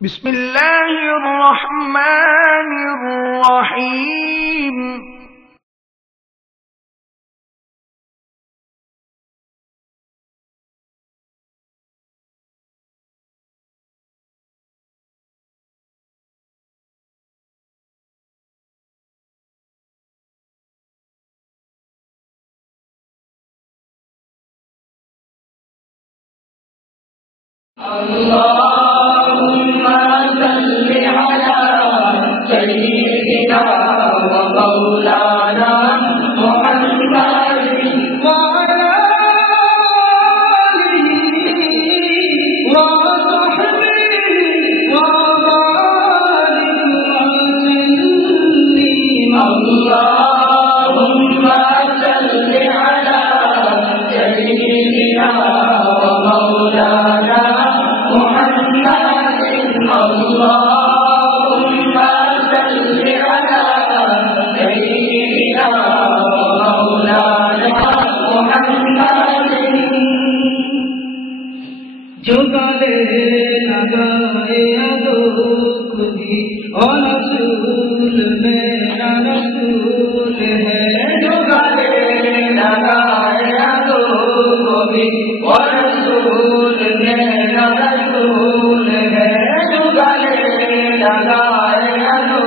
बिस्मिल्लाहिर्रहमानिर्रहीम। अल्लाहुम्मा सल्लि अला सय्यिदिना व मौलाना मुहम्मदिन व अला आलिहि व सहबिहि व बारिक वसल्लिम। अल्लाहुम्मा सल्लि अला सय्यिदिना व मौलाना अल्लाहुम्मा सल्लि अला सय्यिदिना व मौलाना मुहम्मदिन। जो गले लगाए दो खुदी और रसूल मेरा रसूल है। जो गले लगाए दो खुदी और रसूल मेरा रसूल है। जो गले लगाए दो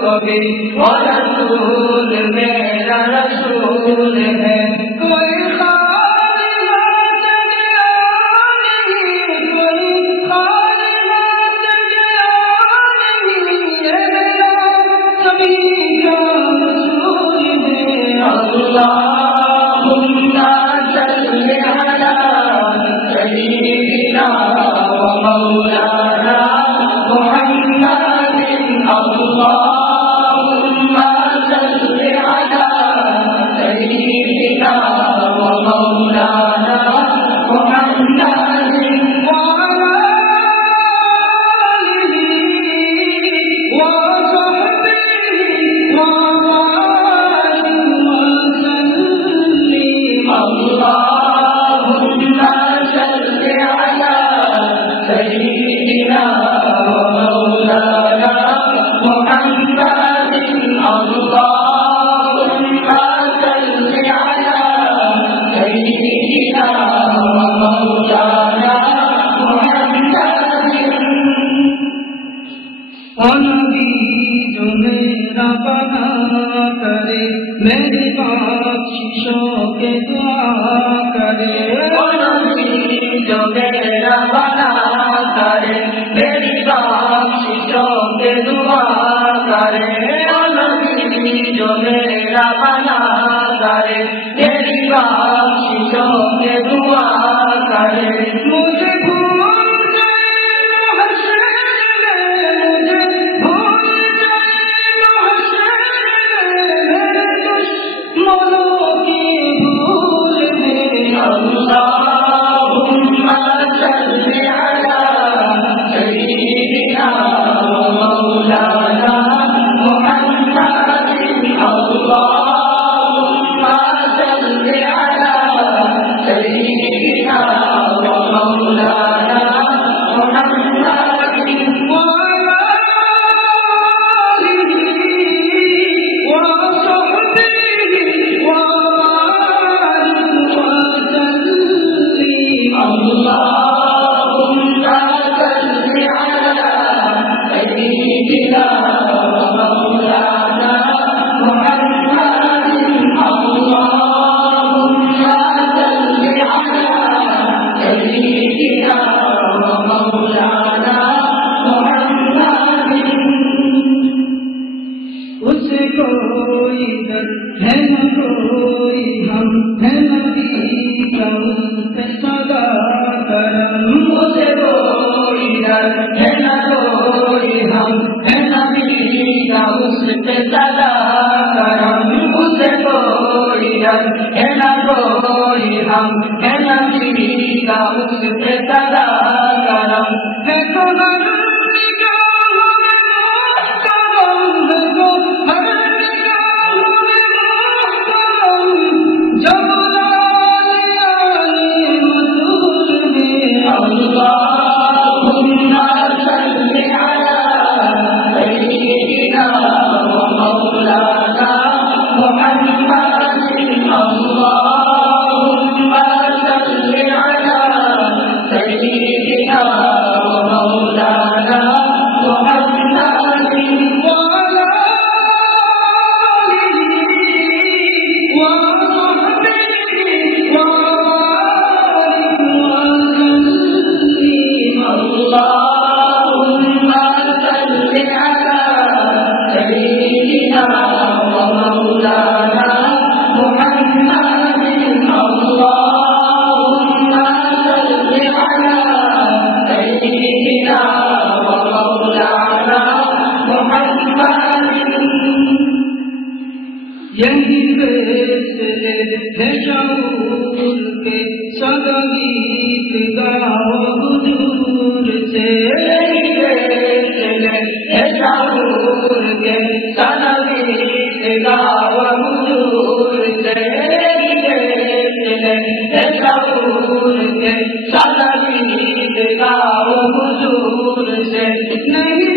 खुदी और रसूल मेरा रसूल है। कोई अल्लाहुम्मा सल्लि अला सय्यिदिना व मौलाना मुहम्मदिन। अल्लाहुम्मा सल्लि अला सय्यिदिना व मौलाना मुहम्मदिन व अला आलिहि व सहबिहि व अल्लाहुम्मा सल्लि अला सय्यिदिना व मौलाना मुहम्मदिन। अल्लाहुम्मा सल्लि अला सय्यिदिना व मौलाना मुहम्मदिन। ओ नबी जो मेरा बना करे मेरी बख्शिशों के दुआ करे। ओ नबी जो मेरा बना करे मेरी बख्शिशों के दुआ करे। ओ नबी जो मेरा बना करे मेरी बख्शिशों के दुआ करे। मुझे अल्लाहुम्मा सल्लि अला सय्यिदिना व मौलाना मुहम्मदिन। अल्लाहुम्मा सल्लि अला सय्यिदिना व मौलाना मुहम्मदिन व अला आलिहि व सहबिहि व अल्लाहुम्मा सल्लि अला सय्यिदिना व मौलाना मुहम्मदिन। अल्लाहुम्मा सल्लि अला सय्यिदिना व मौलाना मुहम्मदिन। उसे कोई दर है न कोई हम है नबी का उनसे सदा करम। उसे कोई दर है न कोई हम है नबी का उससे सदा करम। उसे कोई दर है न कोई हम है नबी का उससे सदा करम। है तो अल्लाहुम्मा सल्लि यही फैसले है शऊर के सदा गीत गाओ हुजूर से यही फैसले है शऊर के सदा गीत गाओ हुजूर से यही फैसले है शऊर के सदा गीत गाओ हुजूर से नहीं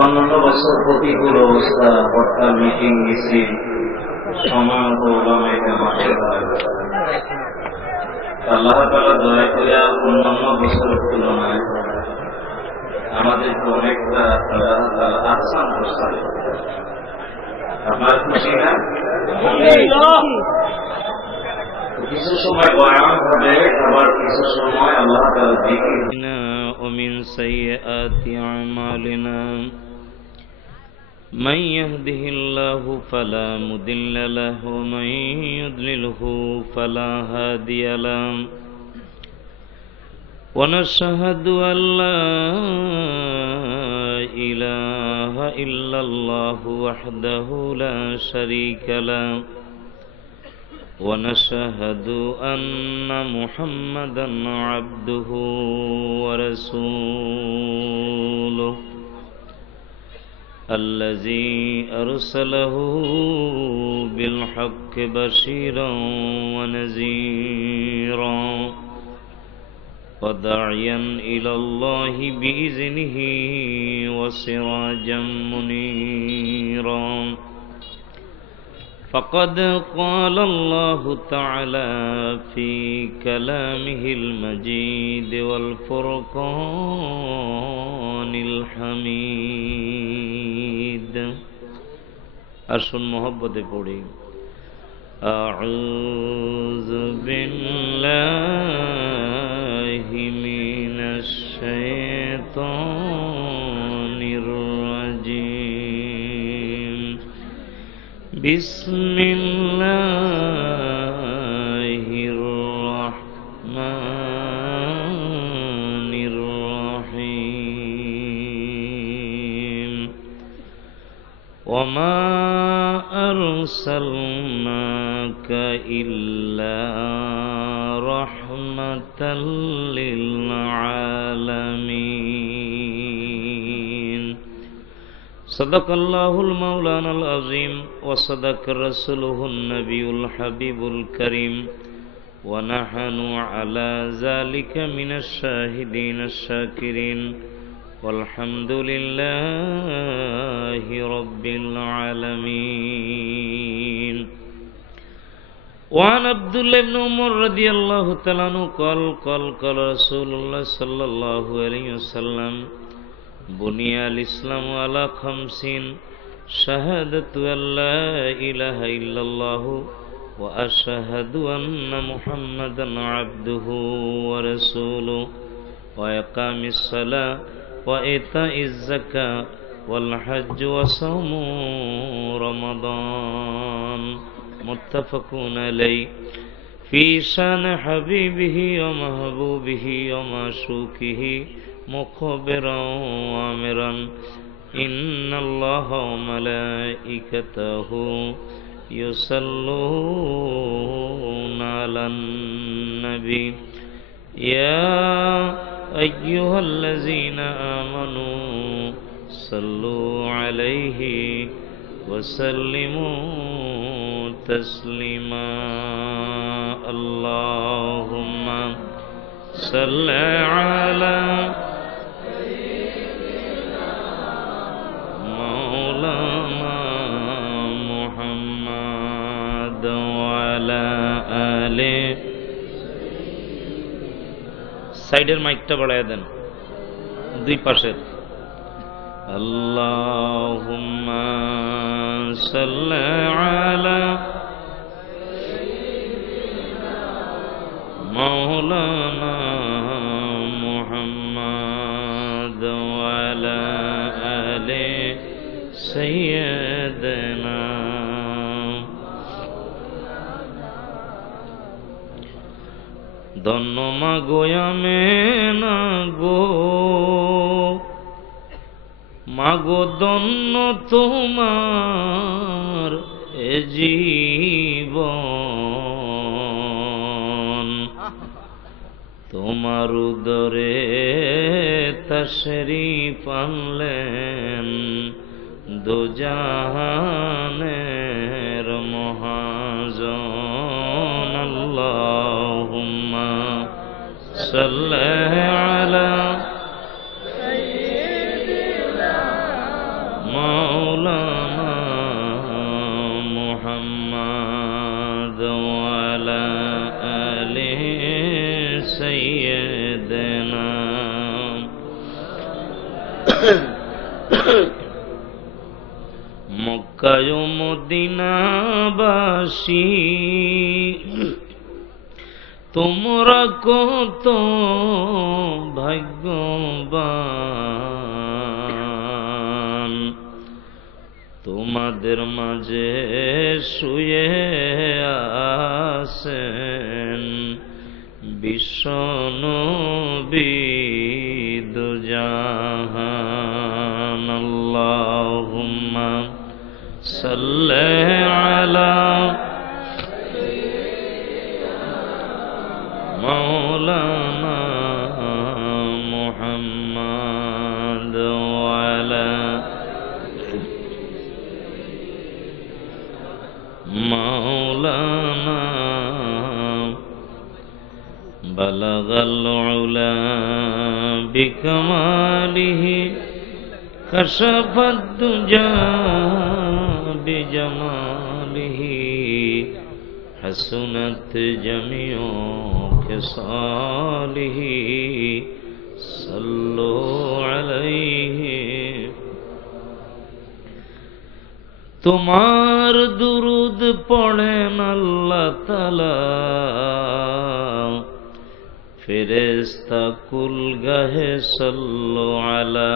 অন্যান্য বছর প্রতিকূল অবস্থা, হরতাল, মিটিং, মিছিল, সমাজ ও ওলামায়ে কেরামের আল্লাহ তাআলা দয়া করে অন্যান্য বছরের তুলনায় আমাদেরকে অনেকটা আল্লাহ তাআলা আহসান করছেন। আপনারা খুশি না? কিছু সময় বয়ান হবে, আবার কিছু সময় আল্লাহ তাআলা জিকির। ومن سيئات أعمالنا من يهده الله فلا مضل له ومن يضلله فلا هادي له ونشهد أن لا إله إلا الله وحده لا شريك له ونشهد أن محمدا عبده ورسوله الذي أرسله بالحق بشيرا ونذيرا وداعيا إلى الله بإذنه وسراجا منيرا فقد قال الله تعالى في كلامه المجيد والفرقان الحميد أرشد محبت پوڑی أعوذ بالله من الشيطان الرجيم بسم الله الرحمن الرحيم وما أرسلناك إلا رحمة للعالمين صدق الله المولانا العظيم وصدق رسوله النبي الحبيب الكريم ونحن على ذلك من الشاهدين الشاكرين والحمد لله رب العالمين وعن عبد الله بن عمر رضي الله تعالى عنه قال رسول الله صلى الله عليه وسلم بني الإسلام على 5 شهادة أن لا إله إلا الله وأشهد أن محمدا عبده ورسوله وإقام الصلاة وإيتاء الزكاة والحج وصوم رمضان متفق عليه في شان حبيبه ومحبوبه ومعشوقه مخبرا وامرا إن الله وملائكته يصلون على النبي يا أيها الذين آمنوا صلوا عليه وسلموا تسليما اللهم صل على مولانا محمد وعلى آله সাইডের মাইকটা বাড়ায় দেন দুই পাশের আল্লাহুম্মা সাল্লি আলা মাওলানা মুহাম্মদ ওয়া আলা আলি সাইয়্যিদিনা ধন্য মাগো আমেনা গো মাগো ধন্য তোমার এ জীবন তোমার উদরে তাশরীফ আনলেন দুজাহানের মহাজন আল্লাহুম্মা সাল্লি আলা মাওলানা মুহাম্মদ ওয়া আলা আলি সাইয়্যিদিনা মক্কা ও মদিনাবাসী তোমরা কত ভাগ্যবান তোমাদের মাঝে শুয়ে আছেন বিশ্বনবী দুজাহান আল্লাহুম্মা সাল্লি আলা মাওলানা মুহাম্মদ ওয়া আলা মাওলানা বালাগাল উলা বিকামালিহি কাশাফাদ দুজা বিজামালিহি হাসুনাত জামিউ খিসালিহি সাল্লু আলাইহি তোমার দুরুদ পড়েন আল্লাহ তাআলা ফেরেশতা কুল গাহে সাল্লু আলা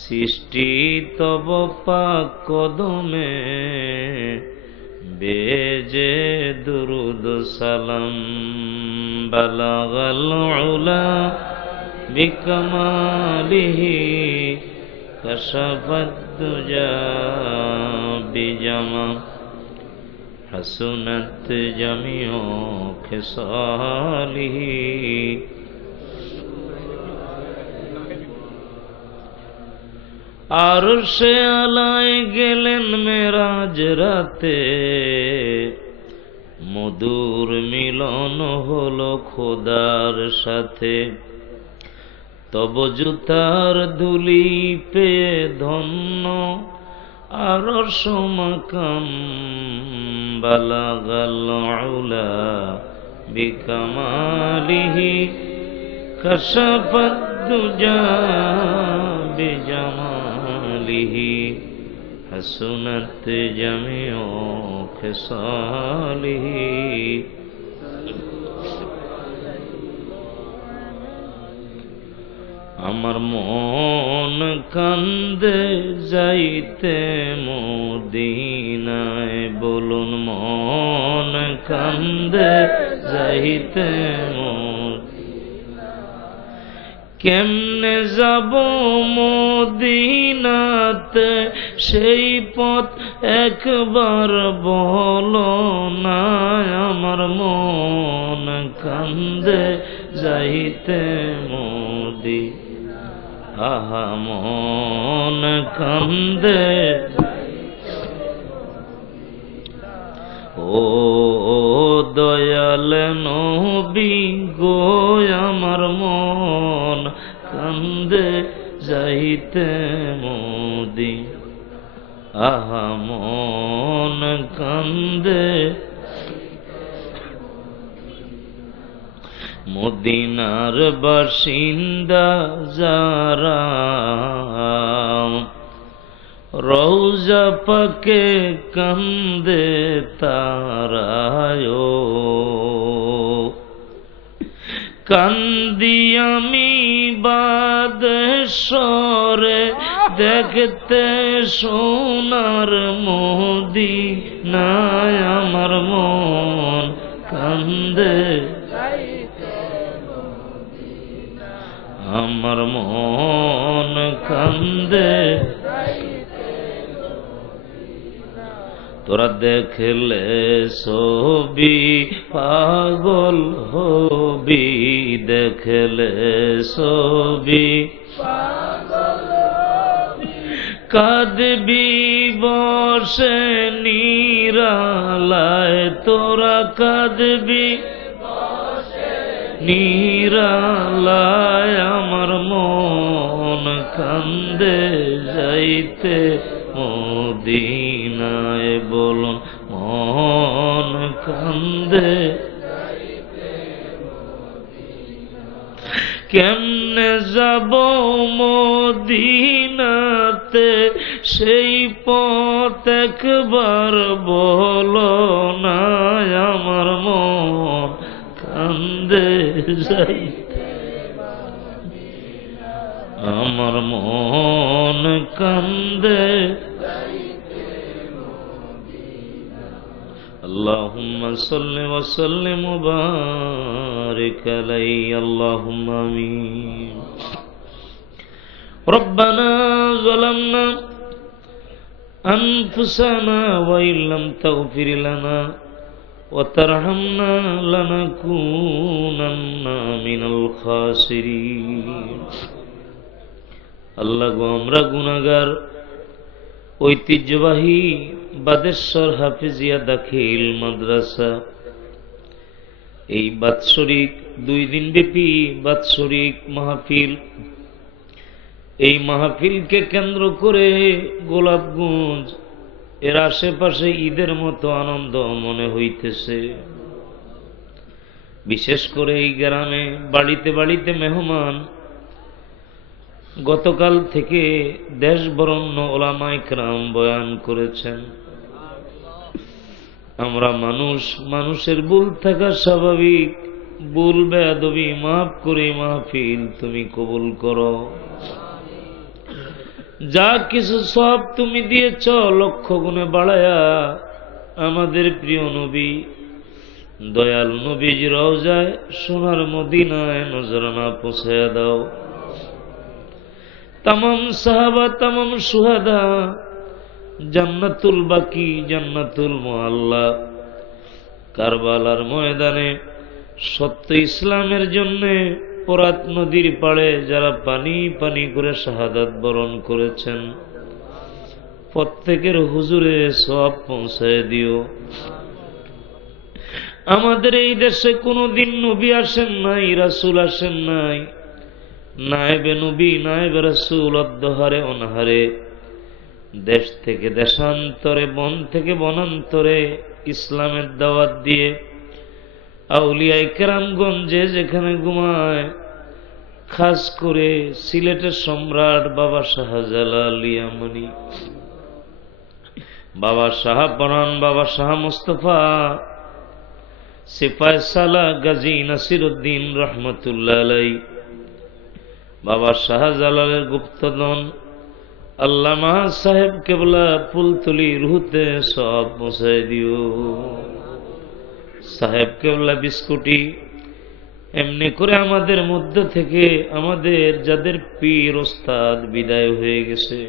সৃষ্টি তব পাক কদমে বেজে দুরুদ সালাম বালাগাল উলা বিকামালিহি কাশাফাদ দুজা بجمع حسنت جميع خصاله আরশে আলায় গেলেন মেরাজ রাতে, মধুর মিলন হলো খোদার সাথে। তব জুতার ধুলি পেয়ে ধন্য আরশ মাকাম, বালাগাল উলা বিকামালিহি কাশাফাদ দুজা বিজামালিহি হাসুনাত জামিউ খিসালিহি। আমার মন কান্দে যাইতে মদিনায়, বলুন মন কান্দে যাইতে কেমনে যাব মদিনাতে, সেই পথ একবার বলো না। আমার মন কান্দে যাইতে মোদি, আহা মন কান্দে। ও দয়াল নবী গো, আমার মন কান্দে যাইতে মোদি, আহা মন কান্দে। মদিনার বাসিন্দা যারা, রওজা পাকে কান্দে তারায়। কান্দি আমি বাদেশ্বরে, দেখতে সোনার মদিনায়। আমার মন কান্দে, আমার মন কান্দে। তোরা দেখলে ছবি পাগল হবি, দেখলে ছবি কাঁদবি বসে নিরালায়, তোরা কাঁদবি নিরালায়। আমার মন কান্দে যাইতে মদিনায়, বলুন মন কান্দে। কেমনে যাব মদিনাতে, সেই পথ একবার বলো না। আমার মন কান্দে যাইতে, আমার মন কান্দে। اللهم صل وسلم وبارك عليه اللهم آمين ربنا ظلمنا أنفسنا وإن لم تغفر لنا وترحمنا لنكونن من الخاسرين আল্লাহ গো আমরা গুনাহগার ঐতিহ্যবাহী বাদেশ্বর হাফিজিয়া দাখিল মাদ্রাসা এই বাৎসরিক 2 দিন ব্যাপী বাৎসরিক মাহফিল এই মাহফিলকে কেন্দ্র করে গোলাপগঞ্জ এর আশেপাশে ঈদের মতো আনন্দ মনে হইতেছে বিশেষ করে এই গ্রামে বাড়িতে বাড়িতে মেহমান গতকাল থেকে দেশ বরণ্য ওলামায়ে কেরাম বয়ান করেছেন আমরা মানুষের ভুল থাকা স্বাভাবিক ভুল বেয়াদবি মাফ করে মাহফিল তুমি কবুল করো যা কিছু সব তুমি দিয়েছ লক্ষ গুণে বাড়ায়া আমাদের প্রিয় নবী দয়াল নবীজির রওজায় সোনার মদিনায় নজরানা পৌঁছায়া দাও तमाम साहबा तमाम शुहदा জান্নাতুল বাকি, জান্নাতুল মুআল্লা, কারবালার ময়দানে সত্য ইসলামের জন্য ফোরাত নদীর পাড়ে যারা পানি পানি করে শাহাদাত বরণ করেছেন, প্রত্যেকের হুজুরে সওয়াব পৌঁছায় দিও। আমাদের এই দেশে কোনদিন নবী আসেন নাই, রাসূল আসেন নাই, নায়েবে নবী নায়েবে রাসূল অদ্যহারে অনহারে দেশ থেকে দেশান্তরে, বন থেকে বনান্তরে ইসলামের দাওয়াত দিয়ে আউলিয়ায়ে কেরামগঞ্জে যেখানে ঘুমায়, খাস করে সিলেটের সম্রাট বাবা শাহজালাল ইয়ামানি, বাবা শাহ পরান, বাবা শাহ মুস্তাফা, সিপাহ সালাহ গাজী নাসিরউদ্দিন রহমতুল্লাহ আলাইহি, বাবা শাহজালালের গুপ্তধন আল্লামা সাহেব কেবলা ফুলতলি রুহুতে সব পৌঁছায় দিও। সাহেব কেবলা বিস্কুটি এমনি করে আমাদের মধ্য থেকে আমাদের যাদের পীর ওস্তাদ বিদায় হয়ে গেছে,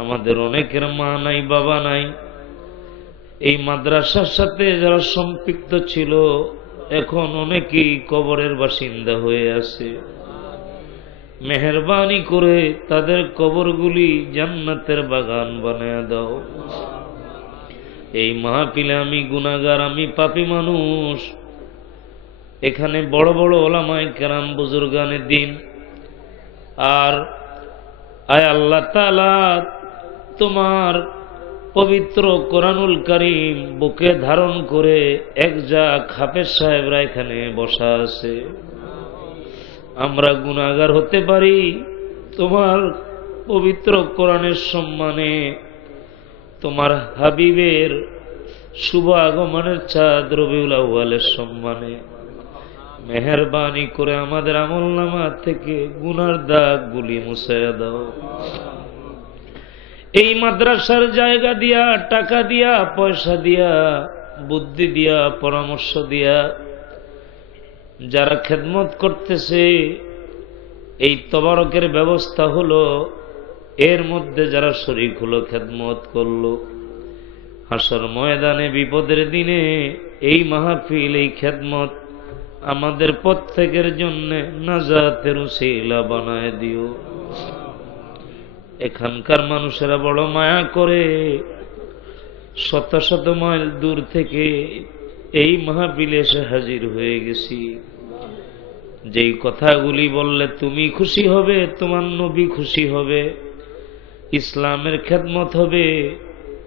আমাদের অনেকের মা নাই, বাবা নাই, এই মাদ্রাসার সাথে যারা সম্পৃক্ত ছিল এখন অনেকেই কবরের বাসিন্দা হয়ে আছে। মেহেরবানি করে তাদের কবরগুলি জান্নাতের বাগান বানায় দাও। এই মাহফিলে আমি গুনাহগার, আমি পাপী মানুষ, এখানে বড় বড় ওলামায়ে কেরাম বুজুর্গানে দিন, আর আয় আল্লাহ তাআলা তোমার পবিত্র কোরআনুল কারীম বুকে ধারণ করে একজাক হাফেজ সাহেবরা এখানে বসা আছে। আমরা গুনাহগার হতে পারি, তোমার পবিত্র কোরআনের সম্মানে, তোমার হাবিবের শুভ আগমনের চাঁদ রবিউল আউয়ালের সম্মানে মেহেরবানি করে আমাদের আমলনামা থেকে গুনার দাগগুলি মুছায়া দাও। এই মাদ্রাসার জায়গা দিয়া, টাকা দিয়া, পয়সা দিয়া, বুদ্ধি দিয়া, পরামর্শ দিয়া যারা খেদমত করতেছে, এই তবারকের ব্যবস্থা হলো, এর মধ্যে যারা শরীক হলো, খেদমত করলো, হাসর ময়দানে বিপদের দিনে এই মাহফিল, এই খেদমত আমাদের প্রত্যেকের জন্য নাজাতের উসিলা বানায় দিও। এখানকার মানুষেরা বড় মায়া করে, শত শত মাইল দূর থেকে এই মাহফিলে এসে হাজির হয়ে গেছি। যেই কথাগুলি বললে তুমি খুশি হবে, তোমার নবী খুশি হবে, ইসলামের খেদমত হবে,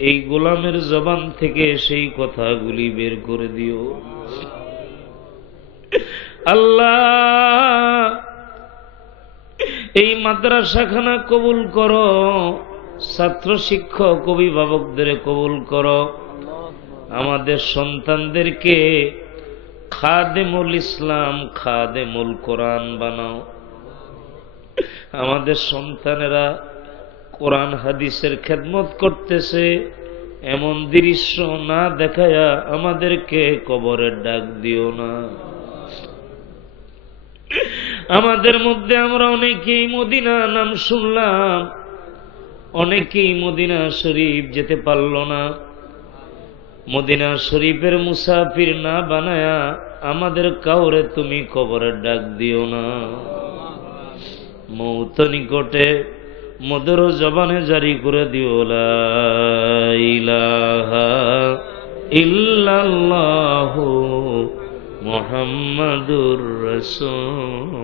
এই গোলামের জবান থেকে সেই কথাগুলি বের করে দিও। আল্লাহ এই মাদ্রাসাখানা কবুল করো, ছাত্র শিক্ষক অভিভাবকদের কবুল করো, আমাদের সন্তানদেরকে খাদেমুল ইসলাম, খাদেমুল কোরআন বানাও। আমাদের সন্তানেরা কোরআন হাদিসের খেদমত করতেছে এমন দৃশ্য না দেখায়া আমাদেরকে কবরের ডাক দিও না। আমাদের মধ্যে আমরা অনেকেই মদিনা নাম শুনলাম, অনেকেই মদিনা শরীফ যেতে পারল না। মদিনা শরীফের মুসাফির না বানায়া আমাদের কাউরে তুমি কবরের ডাক দিও না। মৌত নিকটে মধুর জবানে জারি করে দিও, লা ইলাহা ইল্লাল্লাহু মুহাম্মাদুর রাসূলুল্লাহ।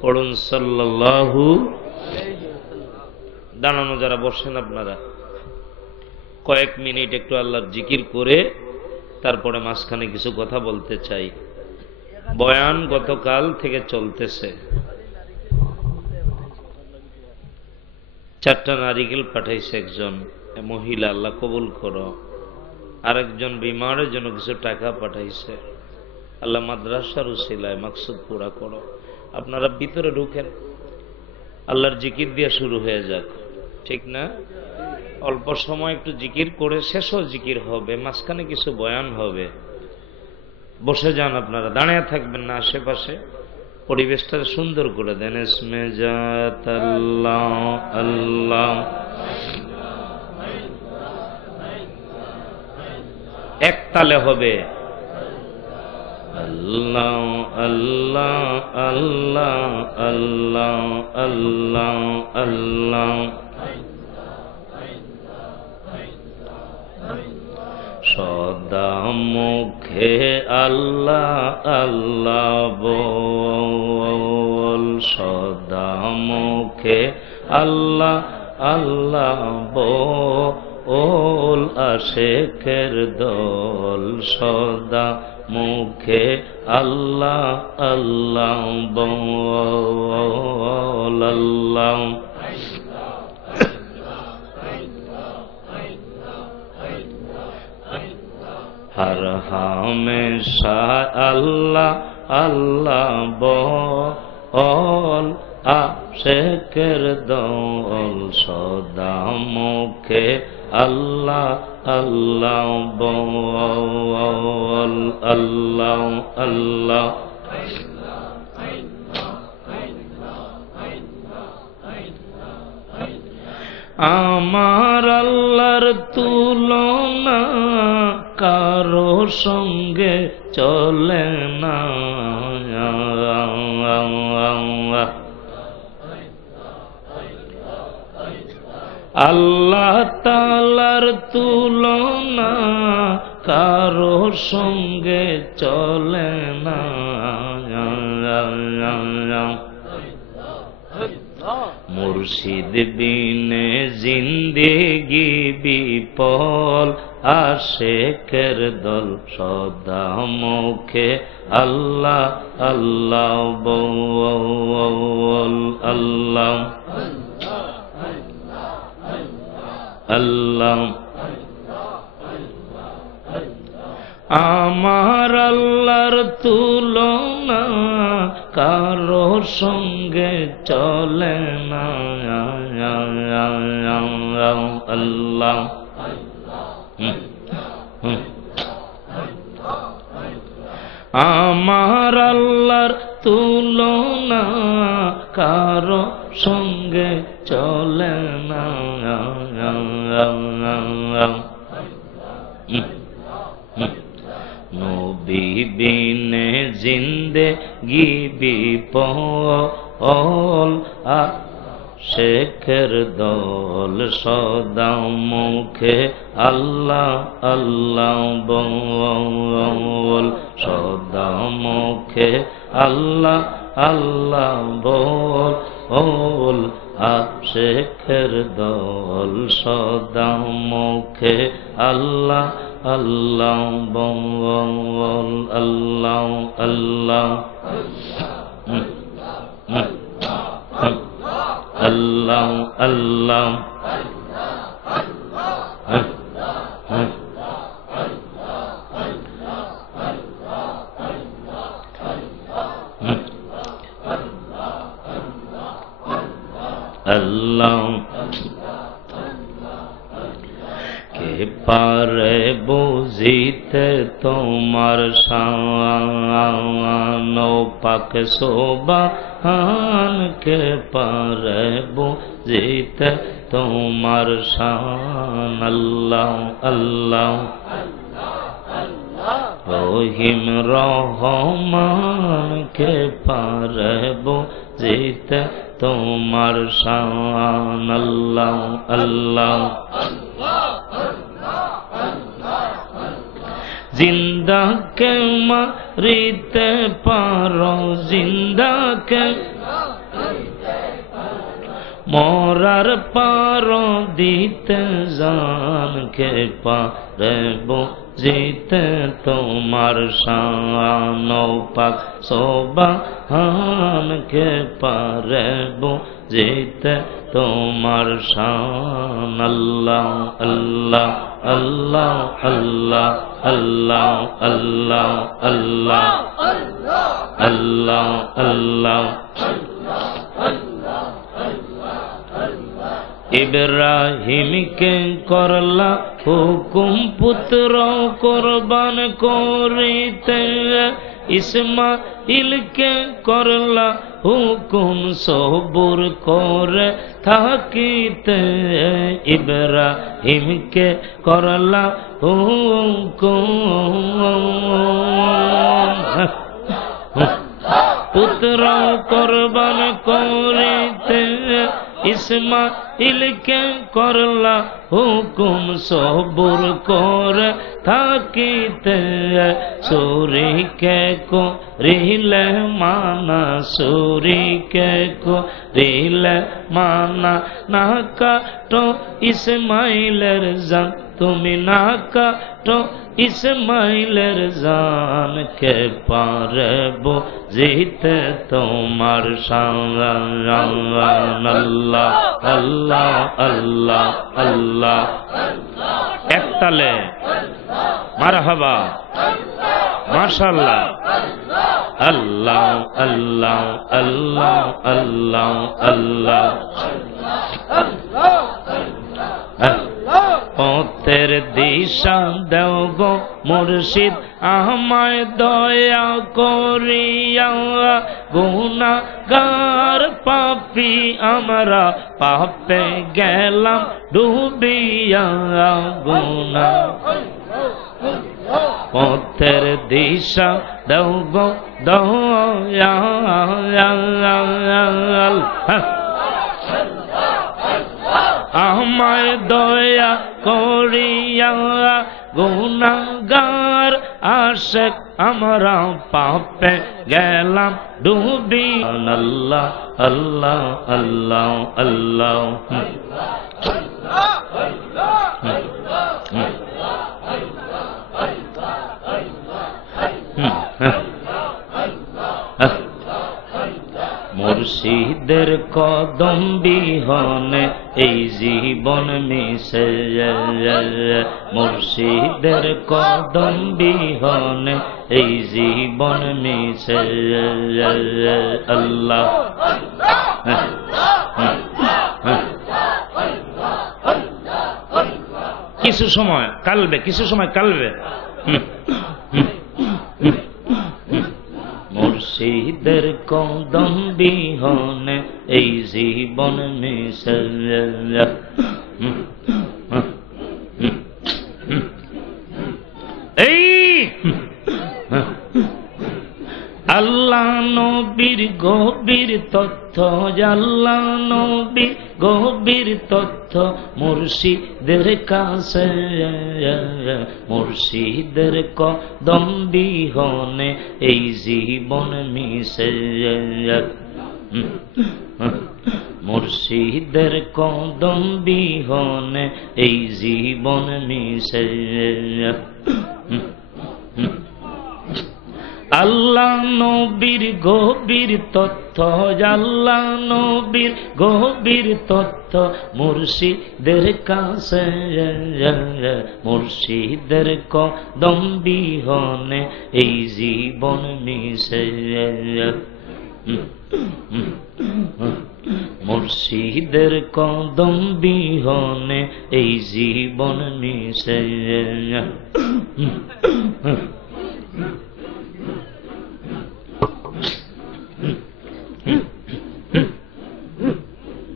পড়ুন সাল্লাল্লাহু। দাঁড়ানো যারা বসেন আপনারা কয়েক মিনিট একটু আল্লাহর জিকির করে তারপরে মাঝখানে কিছু কথা বলতে চাই। বয়ান গতকাল থেকে চলতেছে। 4টা নারিকেল পাঠাইছে একজন মহিলা, আল্লাহ কবুল করো। আরেকজন বিমারের জন্য কিছু টাকা পাঠাইছে, আল্লাহ মাদ্রাসার উসিলায় মাকসুদ পুরা করো। আপনারা ভিতরে ঢুকেন, আল্লাহর জিকির দিয়ে শুরু হয়ে যাক, ঠিক না? অল্প সময় একটু জিকির করে শেষও জিকির হবে, মাঝখানে কিছু বয়ান হবে। বসে যান আপনারা, দাঁড়িয়ে থাকবেন না আশেপাশে। পরিবেশটা সুন্দর করে দেন। ইসমে জাত আল্লাহ আল্লাহ, এক তালে হবে আল্লাহ আল্লাহ আল্লাহ আল্লাহ আল্লাহ আল্লাহ। সদা মুখে আল্লাহ আল্লাহ বল, সদা মুখে আল্লাহ আল্লাহ বল, আশেকের দল সদা মুখে আল্লাহ আল্লাহ বল। আল্লাহ हर हमेशा अल्लाह अल्लाह बोल, आशिक़ेर दल सदा मुखे अल्लाह अल्लाह बोल। अल्लाह अल्लाह আমার আল্লাহর তুলনা কারো সঙ্গে চলে না। আল্লাহ তাআলার তুলনা কারো সঙ্গে চলে না। মুর্শিদ বিনে জিন্দেগি বিপল, আশেকের দল সদা মুখে আল্লাহ আল্লাহ বল। আল্লাহ আল্লাহ আমার আল্লাহর তুলনা কারো সঙ্গে চলে না। আল্লাহ আমার আল্লাহর তুলনা কারো সঙ্গে চলে না। নবী বিনে জিন্দেগি বিপল, আশিक़ের দল সদা মুখে আল্লাহ আল্লাহ বল, সদা মুখে আল্লাহ আল্লাহ বল, আশিक़ের দল সদা মুখে আল্লাহ আল্লাহ বল। আল্লাহ আল্লাহ আল্লাহ আল্লাহ আল্লাহ কে পারে বুঝিতে তোমার শান, পাক সুবহান কে পারে বুঝিতে তোমার শান। আল্লাহ আল্লাহ রহিম রহমান কে পারে বুঝিতে তোমার শান। আল্লাহ আল্লাহ জিন্দা কে মারিতে পারো, জিন্দা কে মরার পারো দিতে জান কে পারে বুঝিতে তোমার শান। পাক সুবহান কে পারে বুঝিতে তোমার শান। আল্লাহ আল্লাহ আল্লাহ আল্লাহ আল্লাহ আল্লাহ আল্লাহ আল্লাহ আল্লাহ ইব্রাহিমকে করলা হুকুম পুত্র কোরবান করিতে, ইসমাইলকে করলা হুকুম সবুর করে থাকিতে, ইব্রাহিমকে করলা হুকুম পুত্র কোরবান করিতে, ইসমাইলকে করলা হুকুম সবুর করে থাকিতে, সুরিকে করিলে মানা, সুরিকে করিলে মানা, না কাটো ইসমাইলের জান তুমি, না কাটো ইসমাইলের জান, কে পারে বুঝিতে তোমার শান। আল্লাহ আল্লাহ আল্লাহ আল্লাহ, একতালে মারহাবা মাশাআল্লাহ, আল্লাহ আল্লাহ আল্লাহ আল্লাহ আল্লাহ। পথের দিশা দেও গো মুর্শিদ আমায় দয়া করিয়া, গুনাহগার পাপী আমরা পাপে গেলাম ডুবিয়া, গুনাহ পথের দিশা দেও গো দয়া, আমায় দয়া করিয়া, গুনাহগার আশিক আমরা পাপে গেলাম ডুবি। আল্লাহ আল্লাহ আল্লাহ আল্লাহ, মুর্শিদের কদম বিহনে এই জীবন মিশে, মুর্শিদের কদম বিহনে এই জীবন মিশে। আল্লাহ কিছু সময় কালবে, কিছু সময় কালবে। মুর্শিদের কদম বিহনে এই জীবন মিশে, এই আল্লাহ নবীর গভীর তথ্য, আল্লাহ নবীর গভীর তথ্য মুর্শিদের কাছে, মুর্শিদের কদম বিহনে এই জীবন মিশে, মুর্শিদের কদম বিহনে এই জীবন মিশে। আল্লাহ নবীর গভীর তথ্য, আল্লাহ নবীর গভীর তথ্য মুর্শিদের কাছে, মুর্শিদের কদম বিহনে এই জীবন মিশে, মুর্শিদের কদম বিহনে এই জীবন মিশে।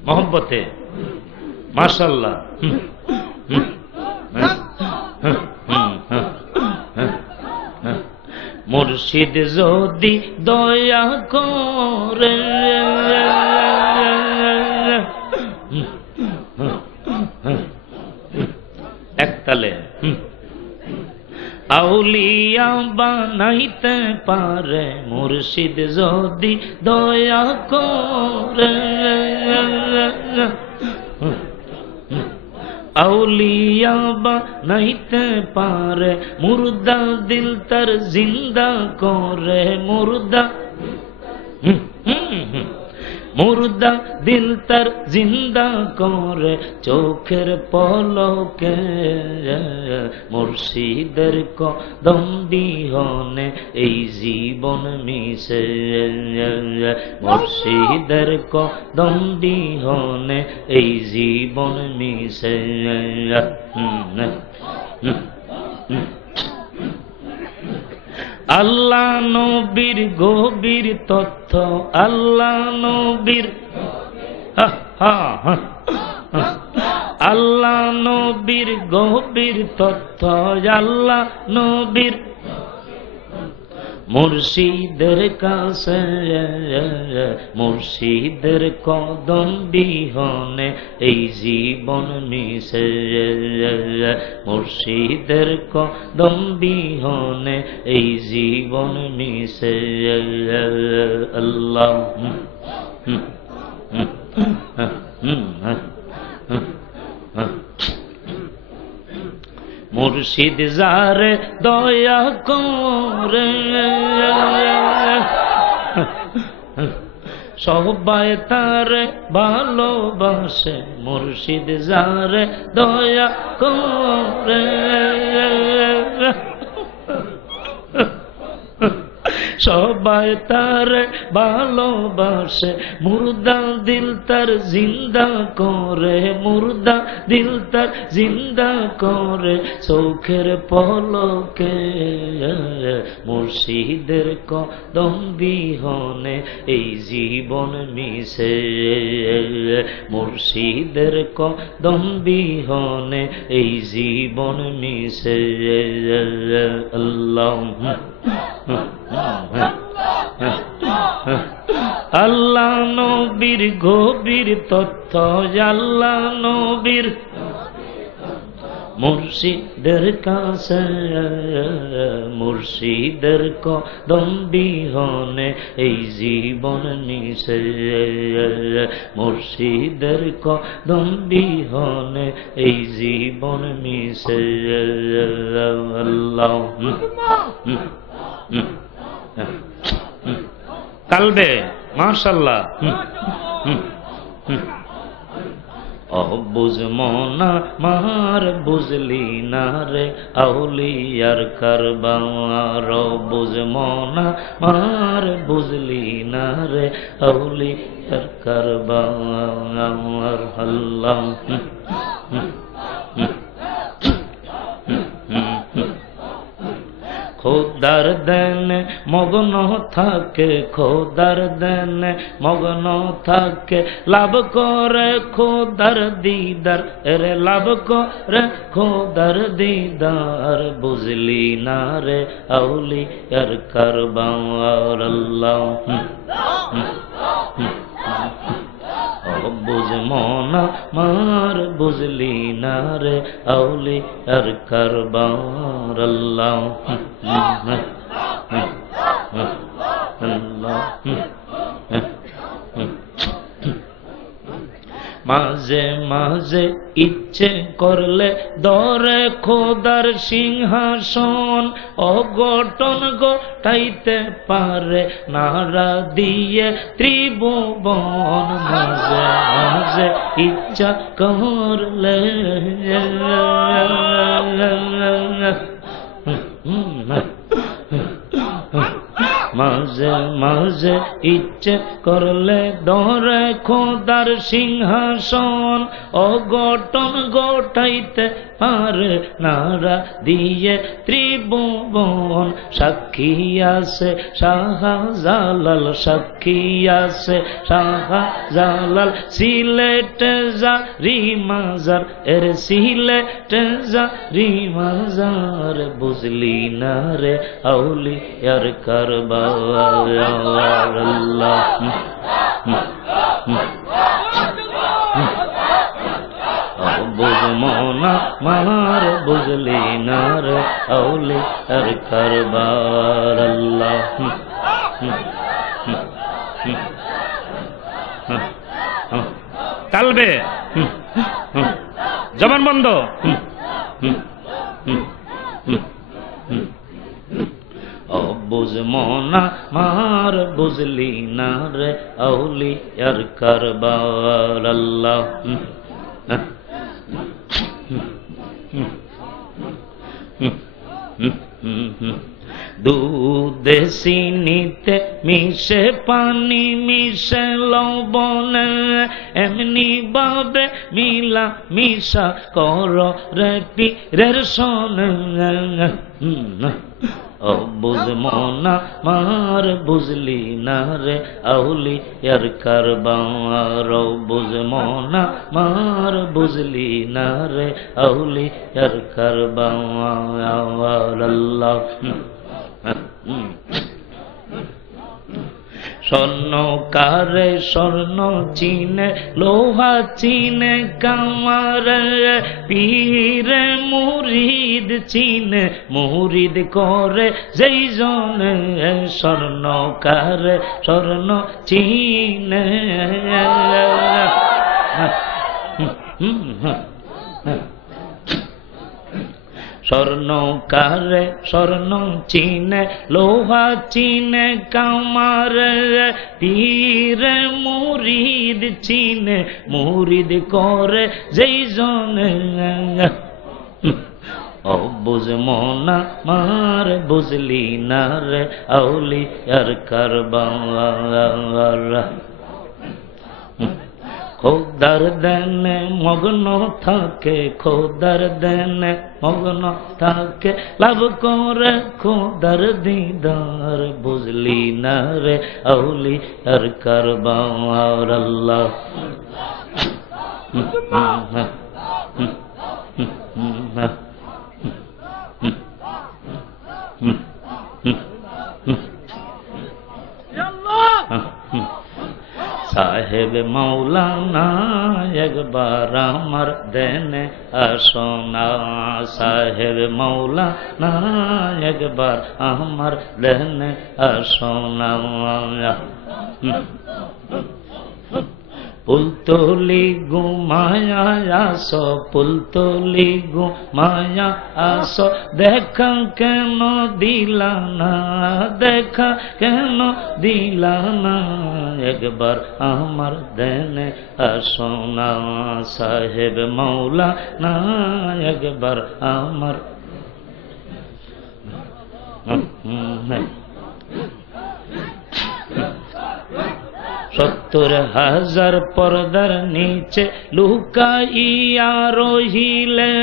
मोहब्बते माशाल्लाह मुर्शिद जोदी दया करे एक तले আউলিয়া বানাইতে পারে মুর্শিদ যদি দয়া করে, আউলিয়া বানাইতে পারে মুর্দা দিল তার জিন্দা করে, মুর্দা মুর্দা দিল তার জিন্দা করে চোখের পলকে, মুর্শিদের কদম বিহনে এই জীবন মিশে, মুর্শিদের কদম বিহনে এই জীবন মিশে। আল্লাহ নবীর গভীর তথ্য, আল্লাহ নবীর আল্লাহ নবীর গভীর তথ্য, আল্লাহ নবীর মুর্শিদের কাছে, মুর্শিদের কদম বিহনে এই জীবন মিশে, মুর্শিদের কদম বিহনে এই জীবন মিশে। আল্লাহ মুর্শিদ যারে দয়া করে সবাই তারে ভালোবাসে, মুর্শিদ যারে দয়া করে সবাই তারে ভালোবাসে, মুর্দা দিল তার জিন্দা করে, মুর্দা দিল তার জিন্দা করে চোখের পলকে, মুর্শিদের কদম বিহনে এই জীবন মিশে, মুর্শিদের কদম বিহনে এই জীবন মিশে। আল্লাহ আল্লাহ নবীর গভীর তথ্য, আল্লাহ নবীর মুর্শিদের কাছে, মুর্শিদের কদম বিহনে এই জীবন মিশে, মুর্শিদের কদম বিহনে এই জীবন মিশে। আল্লাহ কালবে মাশাআল্লাহ। অবুঝ মনা মার বুঝলি না রে আউলিয়ার কারবার, অবুঝ মনা মার বুঝলি না রে আউলিয়ার কারবার। আল্লাহ খোদার দেন মগ্ন থাকে, খোদার দেন মগ্ন থাকে লাভ করে খোদার দিদার, এরে লাভ করে খোদার দিদার, বুঝলি না রে আউলিয়ার কারবার। আল্লাহ বুঝ মনা মার বুঝলি না রে আউলিয়ার কারবার। আল্লাহ মাঝে মাঝে ইচ্ছে করলে দরে খোদার সিংহাসন, অঘটন ঘটাইতে পারে নাড়া দিয়ে ত্রিভুবন, মাঝে মাঝে ইচ্ছা করলে মাঝে মাঝে ইচ্ছে করলে ধরে খোদার সিংহাসন, অঘটন ঘটাইতে পারে নাড়া দিয়ে ত্রিভুবন। সাক্ষী আছে শাহজালাল, সাক্ষী আছে শাহজালাল, সিলেটে জারি মাজার, এর সিলেটে জারি মাজার, বুঝলি না রে আউলিয়ার কারবার। আল্লাহ বুঝ মনা মার বুঝলি না রে আউলিয়ার কারবার। আল্লাহ কালবে জবান বন্ধ। বুঝ মনা মার বুঝলি না রে আউলিয়ার কারবার। আল্লাহ দুধে চিনিতে মিশে পানি মিশে লবণ এমনি ভাবে মিলা মিশা কর রে পীরের সন ও বুঝমো না মার বুঝলি না রে আউলিয়ার কারবার ও বুঝমো না মার বুঝলি না রে আউলিয়ার কারবার আল্লাহ স্বর্ণ কারে স্বর্ণ চিনে লোহা চিনে কামার পীরে মুরিদ চিনে মুরিদ করে যেই জন স্বর্ণ কারে স্বর্ণ চিনে স্বর্ণ কারে স্বর্ণ চিনে লোহা চিনে কামার পীর মুরিদ চিনে মুরিদ করে যেই জন ও বুঝমো না মার বুঝলি না রে আউলিয়ার কারবার খোদার দেনে মগ্ন থাকে খোদার দেনে মগ্ন থাকে লাভ করে খোদার দিদার বুঝলি না রে আউলিয়ার কারবার আল্লাহ সাহেব মৌলানা একবার আমার দেনে আসনা সাহেব মৌলানা একবার আমার দেনে আসনা পুলতলি গুমায়া আসো পুলতলি গুমায়া আসো দেখা কেন দিলা না দেখা কেন দিলা না একবার আমার দেনে আসো না সাহেব মৌলা না একবার আমার 70,000 পর্দার নিচে লুকাইয়া রহিলে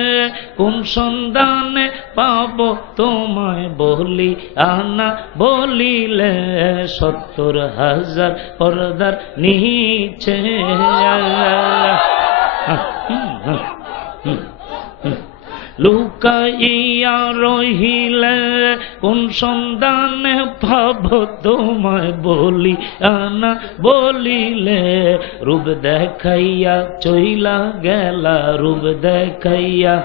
কোন সন্ধানে পাবো তোমায় বলি আনা বলিলে 70,000 পর্দার নিচে লুকাইয়া রহিলে কোন সন্ধানে পাব তোমায় বলি আনা বলিলে রূপ দেখাইয়া চইলা গেলা রূপ দেখাইয়া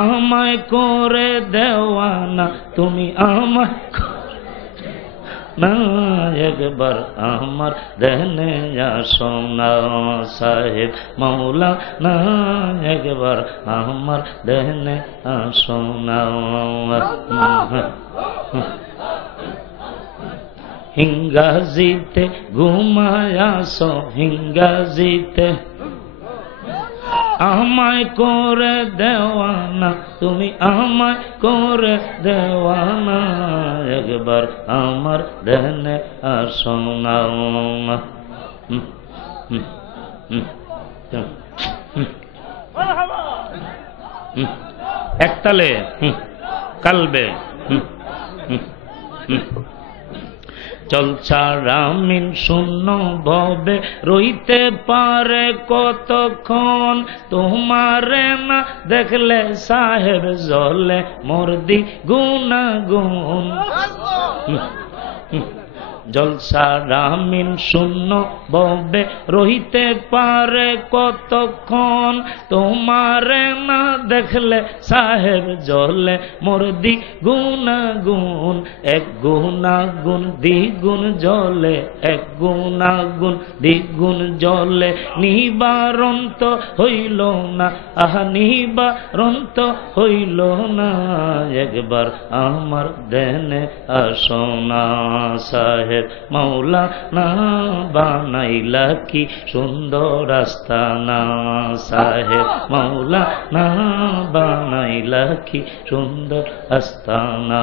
আমায় করে দেওয়ানা তুমি আমায় না একবার আমার দেনে আসো না সাহেব মৌলা না একবার আমার দেনে আসো না হিঙ্গাজিতে ঘুমায়াসো হিঙ্গাজিতে আমায় করে দেওয়ানা তুমি আমায় করে দেওয়ানা একবার আমার দেনে আসো না একতালে কালবে চলছারামিন শূন্য ভবে রইতে পারে কতক্ষণ তোমারে না দেখলে সাহেব জলে মর্দি গুনাগুন জলসারামিন শূন্য ভবে রহিতে পারে কতক্ষণ তোমারে না দেখলে সাহেব জলে মর্দি গুনাগুন এক গুনাগুন দ্বিগুণ জলে এক গুনাগুন দ্বিগুণ জলে নিবারণ তো হইল না আহা নিবারণ তো হইল না একবার আমার দেনে আসো না সাহেব সাহেব মৌলানা বানাইলা কি সুন্দর আস্তানা সাহেব মৌলানা বানাইলা কি সুন্দর আস্তানা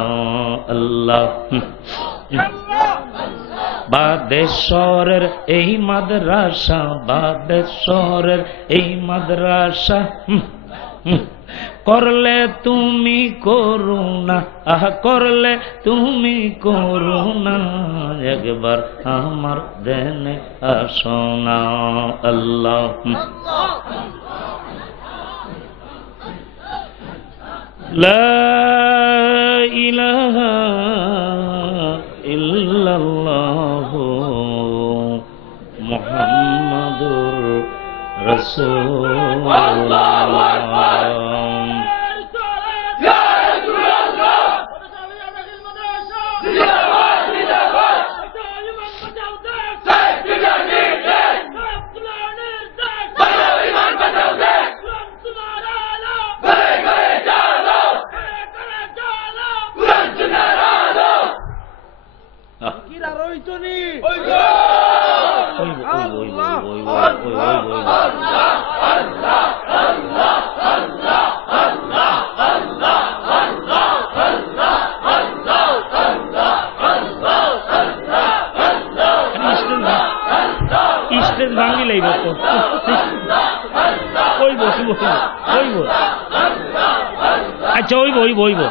আল্লাহ বাদেশ্বরের এই মাদ্রাসা বাদেশ্বরের এই মাদ্রাসা করলে তুমি করুণা আহা করলে তুমি করুণা একবার আমার দেনে আসনা আল্লাহ লা ইলাহা ইল্লাল্লাহু মুহাম্মাদুর রাসূলুল্লাহ ভাঙি লাইব আচ্ছা ওইব ওইব ওইব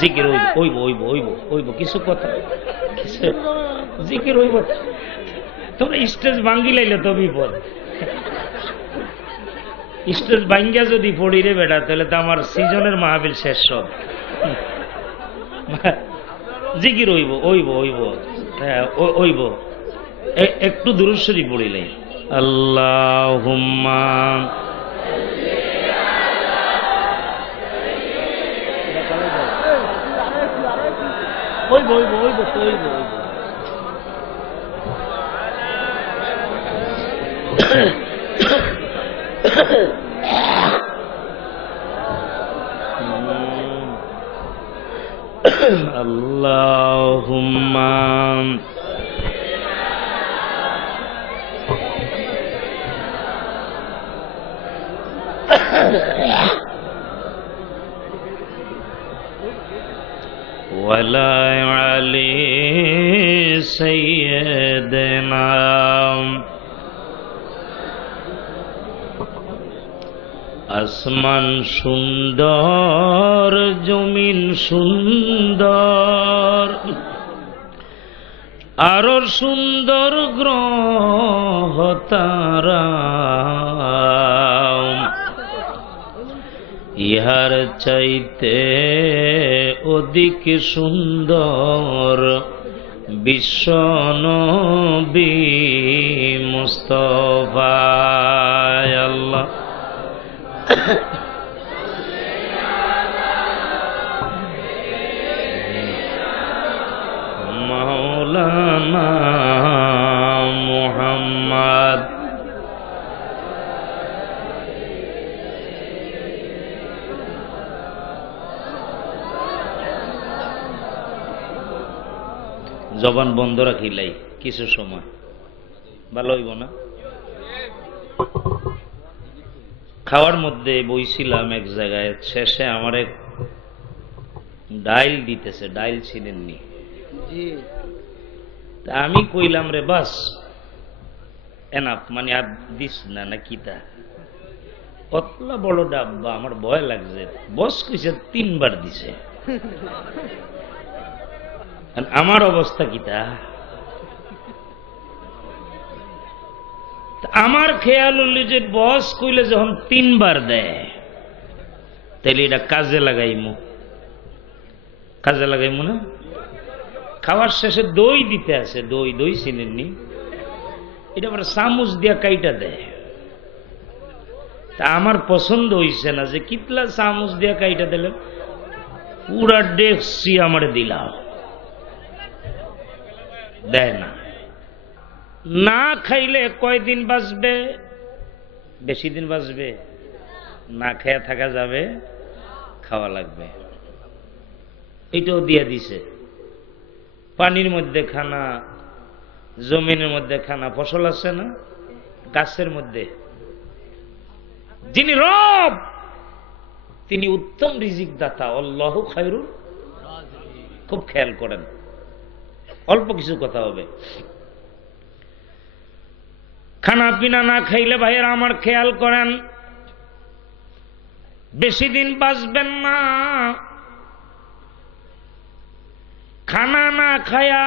জিকির ওইব ওইব ওইব ওইব কিছু কথা জিকির ওইব তোমরা স্টেজ ভাঙ্গি লাইলে তো বিপদ স্টেজ ভাঙ্গা যদি পড়ি রে বেটা তাহলে তো আমার সিজনের মাহফিল শেষ সব জিকির ওইব ওইব ওইব হ্যাঁ ওইব একটু দুরূদ শরীফ পড়িলে আল্লাহুম্মা ওইব ওইব ওইব ওইব আল্লাহুম্মা ওয়ালা আলি সাইয়্যিদিনা আসমান সুন্দর জমিন সুন্দর আরো সুন্দর গ্রহ তারা ইহার চাইতে অধিক সুন্দর বিশ্ব নবী মুস্তাফা আল্লাহ মাওলানা মুহাম্মদ জবান বন্ধ রাখিলাই কিছু সময় ভালো হইব না খাওয়ার মধ্যে বইছিলাম এক জায়গায় শেষে আমার এক ডাইল দিতেছে ডাইল ছিলেননি তা আমি কইলাম রে বাস এনাফ মানে আর দিস না না কিতা কতলা বড় ডাব্বা আমার ভয় লাগছে বস কইছে 3 বার দিছে আমার অবস্থা কিতা আমার খেয়াল হইল যে বস কইলে যখন 3 বার দেয় তাহলে এটা কাজে লাগাইমু না খাওয়ার শেষে দই দিতে আছে দই দই চিনেননি এটা আবার চামচ দিয়া কাইটা দেয় তা আমার পছন্দ হইছে না যে কিতলা চামচ দিয়া কাইটা দিলেন পুরা ডেকসি আমারে দিলাম দেয় না না খাইলে কয়দিন বাঁচবে বেশি দিন বাঁচবে না খেয়ে থাকা যাবে খাওয়া লাগবে এটাও দিয়া দিছে পানির মধ্যে খানা, জমিনের মধ্যে খানা, ফসল আছে না গাছের মধ্যে। যিনি রব তিনি উত্তম রিজিক দাতা, আল্লাহু খায়রুল। খুব খেয়াল করেন, অল্প কিছু কথা হবে। খানা পিনা না খাইলে ভাইয়েরা আমার খেয়াল করেন, বেশি দিন বাঁচবেন না। খানা না খায়া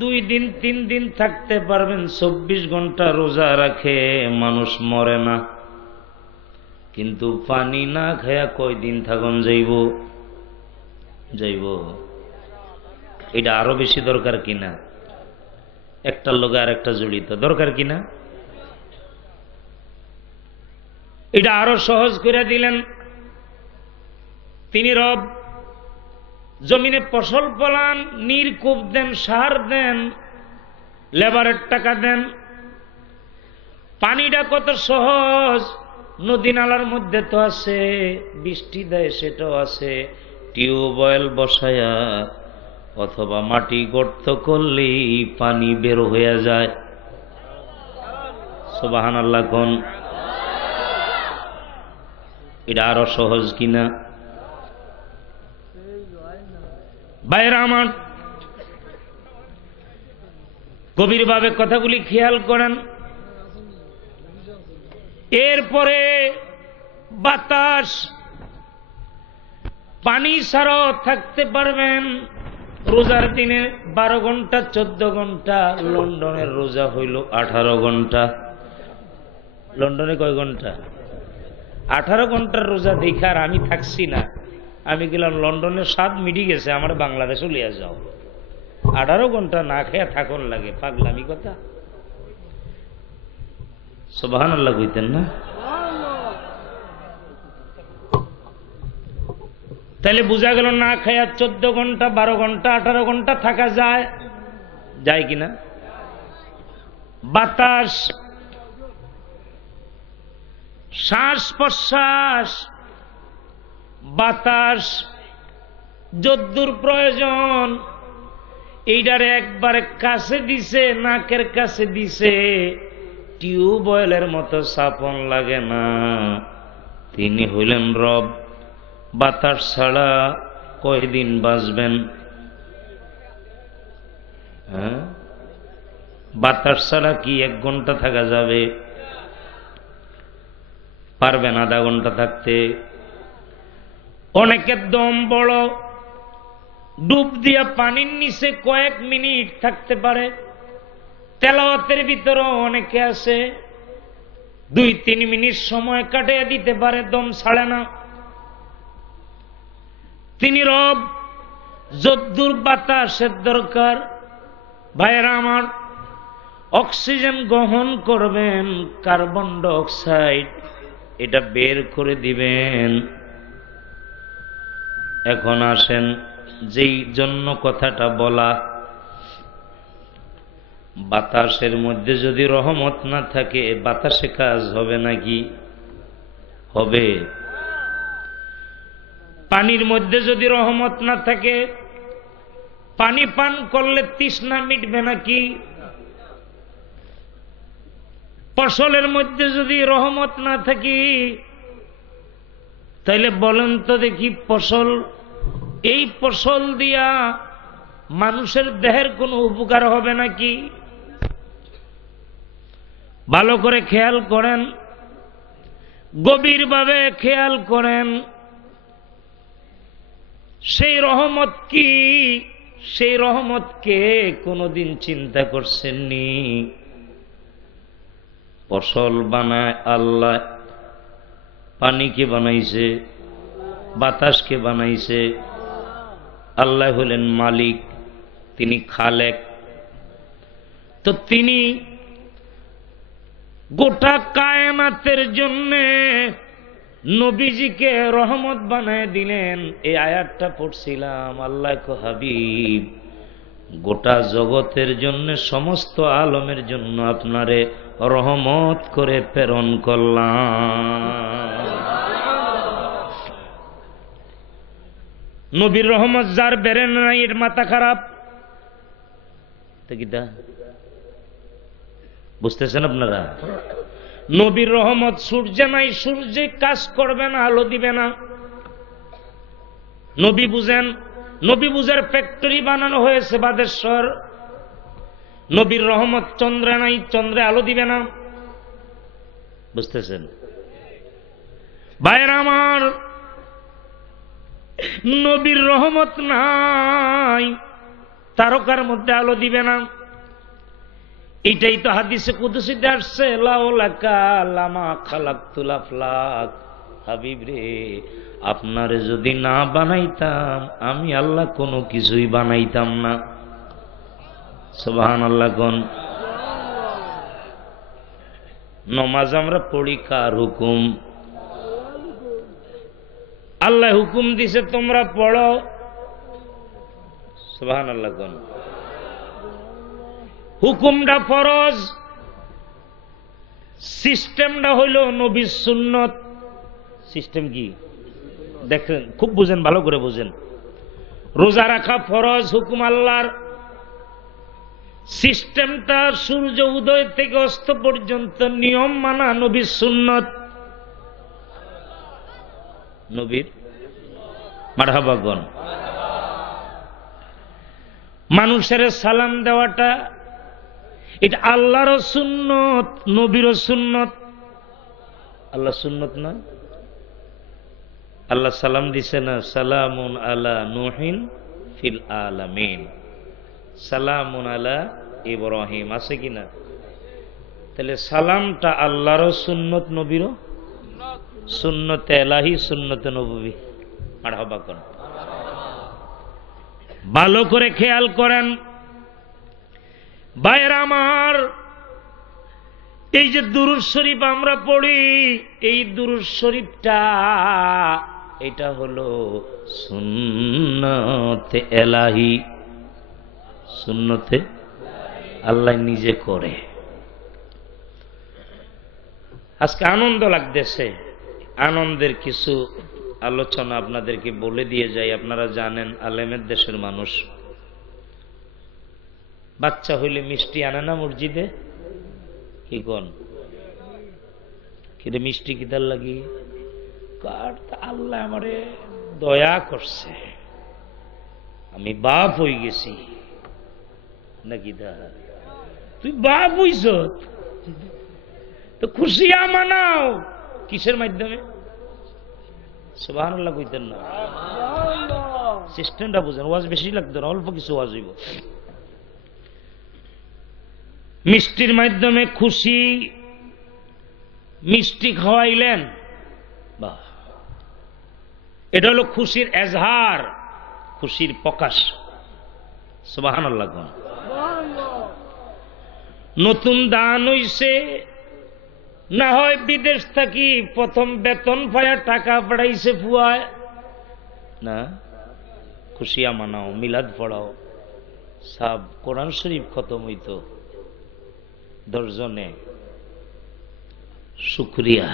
2 দিন 3 দিন থাকতে পারবেন। 24 ঘন্টা রোজা রাখে মানুষ মরে না, কিন্তু পানি না খায়া কয়দিন থাকুন যাইব। এটা আরো বেশি দরকার কিনা? একটার লগে আর একটা জড়িত, দরকার কিনা? এটা আরো সহজ করে দিলেন তিনি রব। জমিনে ফসল ফলান, নির্কুপ দেন, সার দেন, লেবারের টাকা দেন। পানিটা কত সহজ, নদী নালার মধ্যে তো আছে, বৃষ্টি দেয় সেটাও আছে। টিউবওয়েল বসায়া অথবা মাটি গর্ত করলেই পানি বের হয়ে যায়। সুবহানাল্লাহ কোন? এটা আরো সহজ কিনা? ভাইরা আমার, গভীরভাবে কথাগুলি খেয়াল করেন। এরপরে বাতাস, পানি ছাড়াও থাকতে পারবেন। রোজার দিনে 12 ঘন্টা 14 ঘন্টা, লন্ডনের রোজা হইল 18 ঘন্টা। লন্ডনে কয় ঘন্টা? 18 ঘন্টার রোজা দেখার আমি থাকছি না। আমি গেলাম লন্ডনের 7 মিটি গেছে, আমার বাংলাদেশও লিয়া যাও। 18 ঘন্টা না খেয়ে থাকুন লাগে, পাগলামি কথা। সুবহানাল্লাহ কইতেন না? তাহলে বোঝা গেল না খায়া 14 ঘন্টা 12 ঘন্টা 18 ঘন্টা থাকা যায়, যায় কিনা? বাতাস, শ্বাস প্রশ্বাস, বাতাস যদ্দূর প্রয়োজন এইটারে একবারে কাছে দিছে, নাকের কাছে দিছে, টিউবওয়েলের মতো সাপন লাগে না। তিনি হইলেন রব। বাতাস ছাড়া কয়দিন বাঁচবেন? হ্যাঁ, বাতাস ছাড়া কি 1 ঘন্টা থাকা যাবে? পারবেন আধা ঘন্টা থাকতে? অনেকের দম বড়, ডুব দিয়া পানির নিচে কয়েক মিনিট থাকতে পারে। তেলাওয়াতের ভিতরেও অনেকে আছে 2-3 মিনিট সময় কাটিয়ে দিতে পারে, দম ছাড়ে না। তিনি রব। যদ্দূর বাতাসের দরকার ভাইয়েরা আমার, অক্সিজেন গ্রহণ করবেন, কার্বন ডাই অক্সাইড এটা বের করে দিবেন। এখন আসেন, যেই জন্য কথাটা বলা, বাতাসের মধ্যে যদি রহমত না থাকে বাতাসে কাজ হবে নাকি? হবে। পানির মধ্যে যদি রহমত না থাকে, পানি পান করলে তৃষ্ণা মিটবে নাকি? ফসলের মধ্যে যদি রহমত না থাকি, তাইলে বলেন তো দেখি, ফসল, এই ফসল দিয়া মানুষের দেহের কোনো উপকার হবে নাকি? ভালো করে খেয়াল করেন, গভীরভাবে খেয়াল করেন। সেই রহমত কি? সেই রহমতকে কোনোদিন চিন্তা করছেননি? ফসল বানায় আল্লাহ, পানিকে বানাইছে, বাতাসকে বানাইছে। আল্লাহ হলেন মালিক, তিনি খালেক। তো তিনি গোটা কায়নাতের জন্যে নবীজিকে রহমত বানায় দিলেন। এই আয়াতটা পড়ছিলাম, আল্লাহ কো হাবিব, গোটা জগতের জন্য, সমস্ত আলমের জন্য আপনারে রহমত করে প্রেরণ করলাম। নবীর রহমত যার বেরেন নাই, এর মাথা খারাপ। তো কিটা বুঝতেছেন আপনারা? নবীর রহমত সূর্যে নাই, সূর্যে কাজ করবে না, আলো দিবে না। নবী বুঝেন, নবী বুঝের ফ্যাক্টরি বানানো হয়েছে বাদেশ্বর। নবীর রহমত চন্দ্রে নাই, চন্দ্রে আলো দিবে না। বুঝতেছেন ভাইরা আমার? নবীর রহমত নাই, তারকার মধ্যে আলো দিবে না। এটাই তো হাদিসে কুদসিতে আসছে, লাউলাকা লামা খালাকতুল আফলাক। হাবিব রে, আপনারে যদি না বানাইতাম আমি আল্লাহ কোনো কিছুই বানাইতাম না। সুবহানাল্লাহ কোন। নমাজ আমরা পড়ি কার হুকুম? আল্লাহ হুকুম দিছে তোমরা পড়ো। সুবহানাল্লাহ কোন। হুকুমটা ফরজ, সিস্টেমটা হইল নবীর সুন্নত। সিস্টেম কি দেখেন, খুব বুঝেন, ভালো করে বুঝেন। রোজা রাখা ফরজ, হুকুম আল্লাহর। সিস্টেমটা সূর্য উদয় থেকে অস্ত পর্যন্ত নিয়ম মানা, নবীর সুন্নত। নবীর মারহাবা গণ। মানুষের সালাম দেওয়াটা এটা আল্লাহরও সুন্নত, নবীরও সুন্নত। আল্লাহ সুন্নত না? আল্লাহ সালাম দিছে না, সালামুন আলা নূহিন ফিল আলামিন, সালামুন আলা ইব্রাহিম, আছে কিনা? তাহলে সালামটা আল্লাহরও সুন্নত, নবীরও সুন্নতে এলাহি, সুন্নতে নববী। মারহাবা করেন। ভালো করে খেয়াল করেন ভাইরা আমার, এই যে দুরূদ শরীফ আমরা পড়ি, এই দুরূদ শরীফটা এটা হলো সুন্নতে এলাহি, সুন্নতে আল্লাহ নিজে করে। আজকে আনন্দ লাগতেছে, আনন্দের কিছু আলোচনা আপনাদেরকে বলে দিয়ে যাই। আপনারা জানেন আলেমের দেশের মানুষ, বাচ্চা হইলে মিষ্টি আনে না মসজিদে? কি কোন কিরে মিষ্টি কিতার লাগি? আল্লাহ আমারে দয়া করছে, আমি বাপ হয়ে গেছি নাকি? তুই বাপ হইছ তো খুশিয়া মানাও। কিসের মাধ্যমে? সুবহানাল্লাহ কইতেন না? সিস্টেমটা বুঝেন। ওয়াজ বেশি লাগতো না, অল্প কিছু ওয়াজ হইব। মিষ্টির মাধ্যমে খুশি, মিষ্টি খাওয়াইলেন, বাহ, এটা হলো খুশির এজহার, খুশির প্রকাশ। সুবহানাল্লাহ। নতুন দান হইছে, না হয় বিদেশ থাকি প্রথম বেতন পায়া টাকা পাঠাইছে ফুয়ায়, না খুশিয়া মানাও, মিলাদ পড়াও, সব কোরআন শরীফ খতম হইত 10 জনে। শুকরিয়া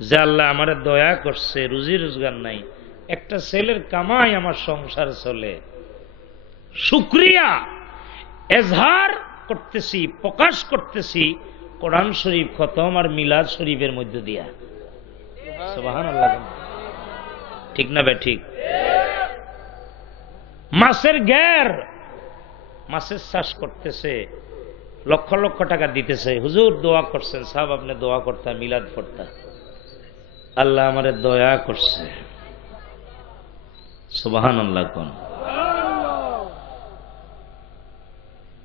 যে আল্লাহ আমারে দয়া করছে, রুজি রোজগার নাই, একটা ছেলের কামাই আমার সংসার চলে। শুকরিয়া এজহার করতেছি, প্রকাশ করতেছি কোরআন শরীফ খতম আর মিলাদ শরীফের মধ্য দিয়া। সুবহানাল্লাহ। ঠিক না বে? ঠিক। মাছের ঘের, মাছের চাষ করতেছে, লক্ষ লক্ষ টাকা দিতেছে, হুজুর দোয়া করছেন, সাহেব আপনি দোয়া করতা, মিলাদ পড়তা, আল্লাহ আমারে দয়া করছে। সুবহানাল্লাহ। কোন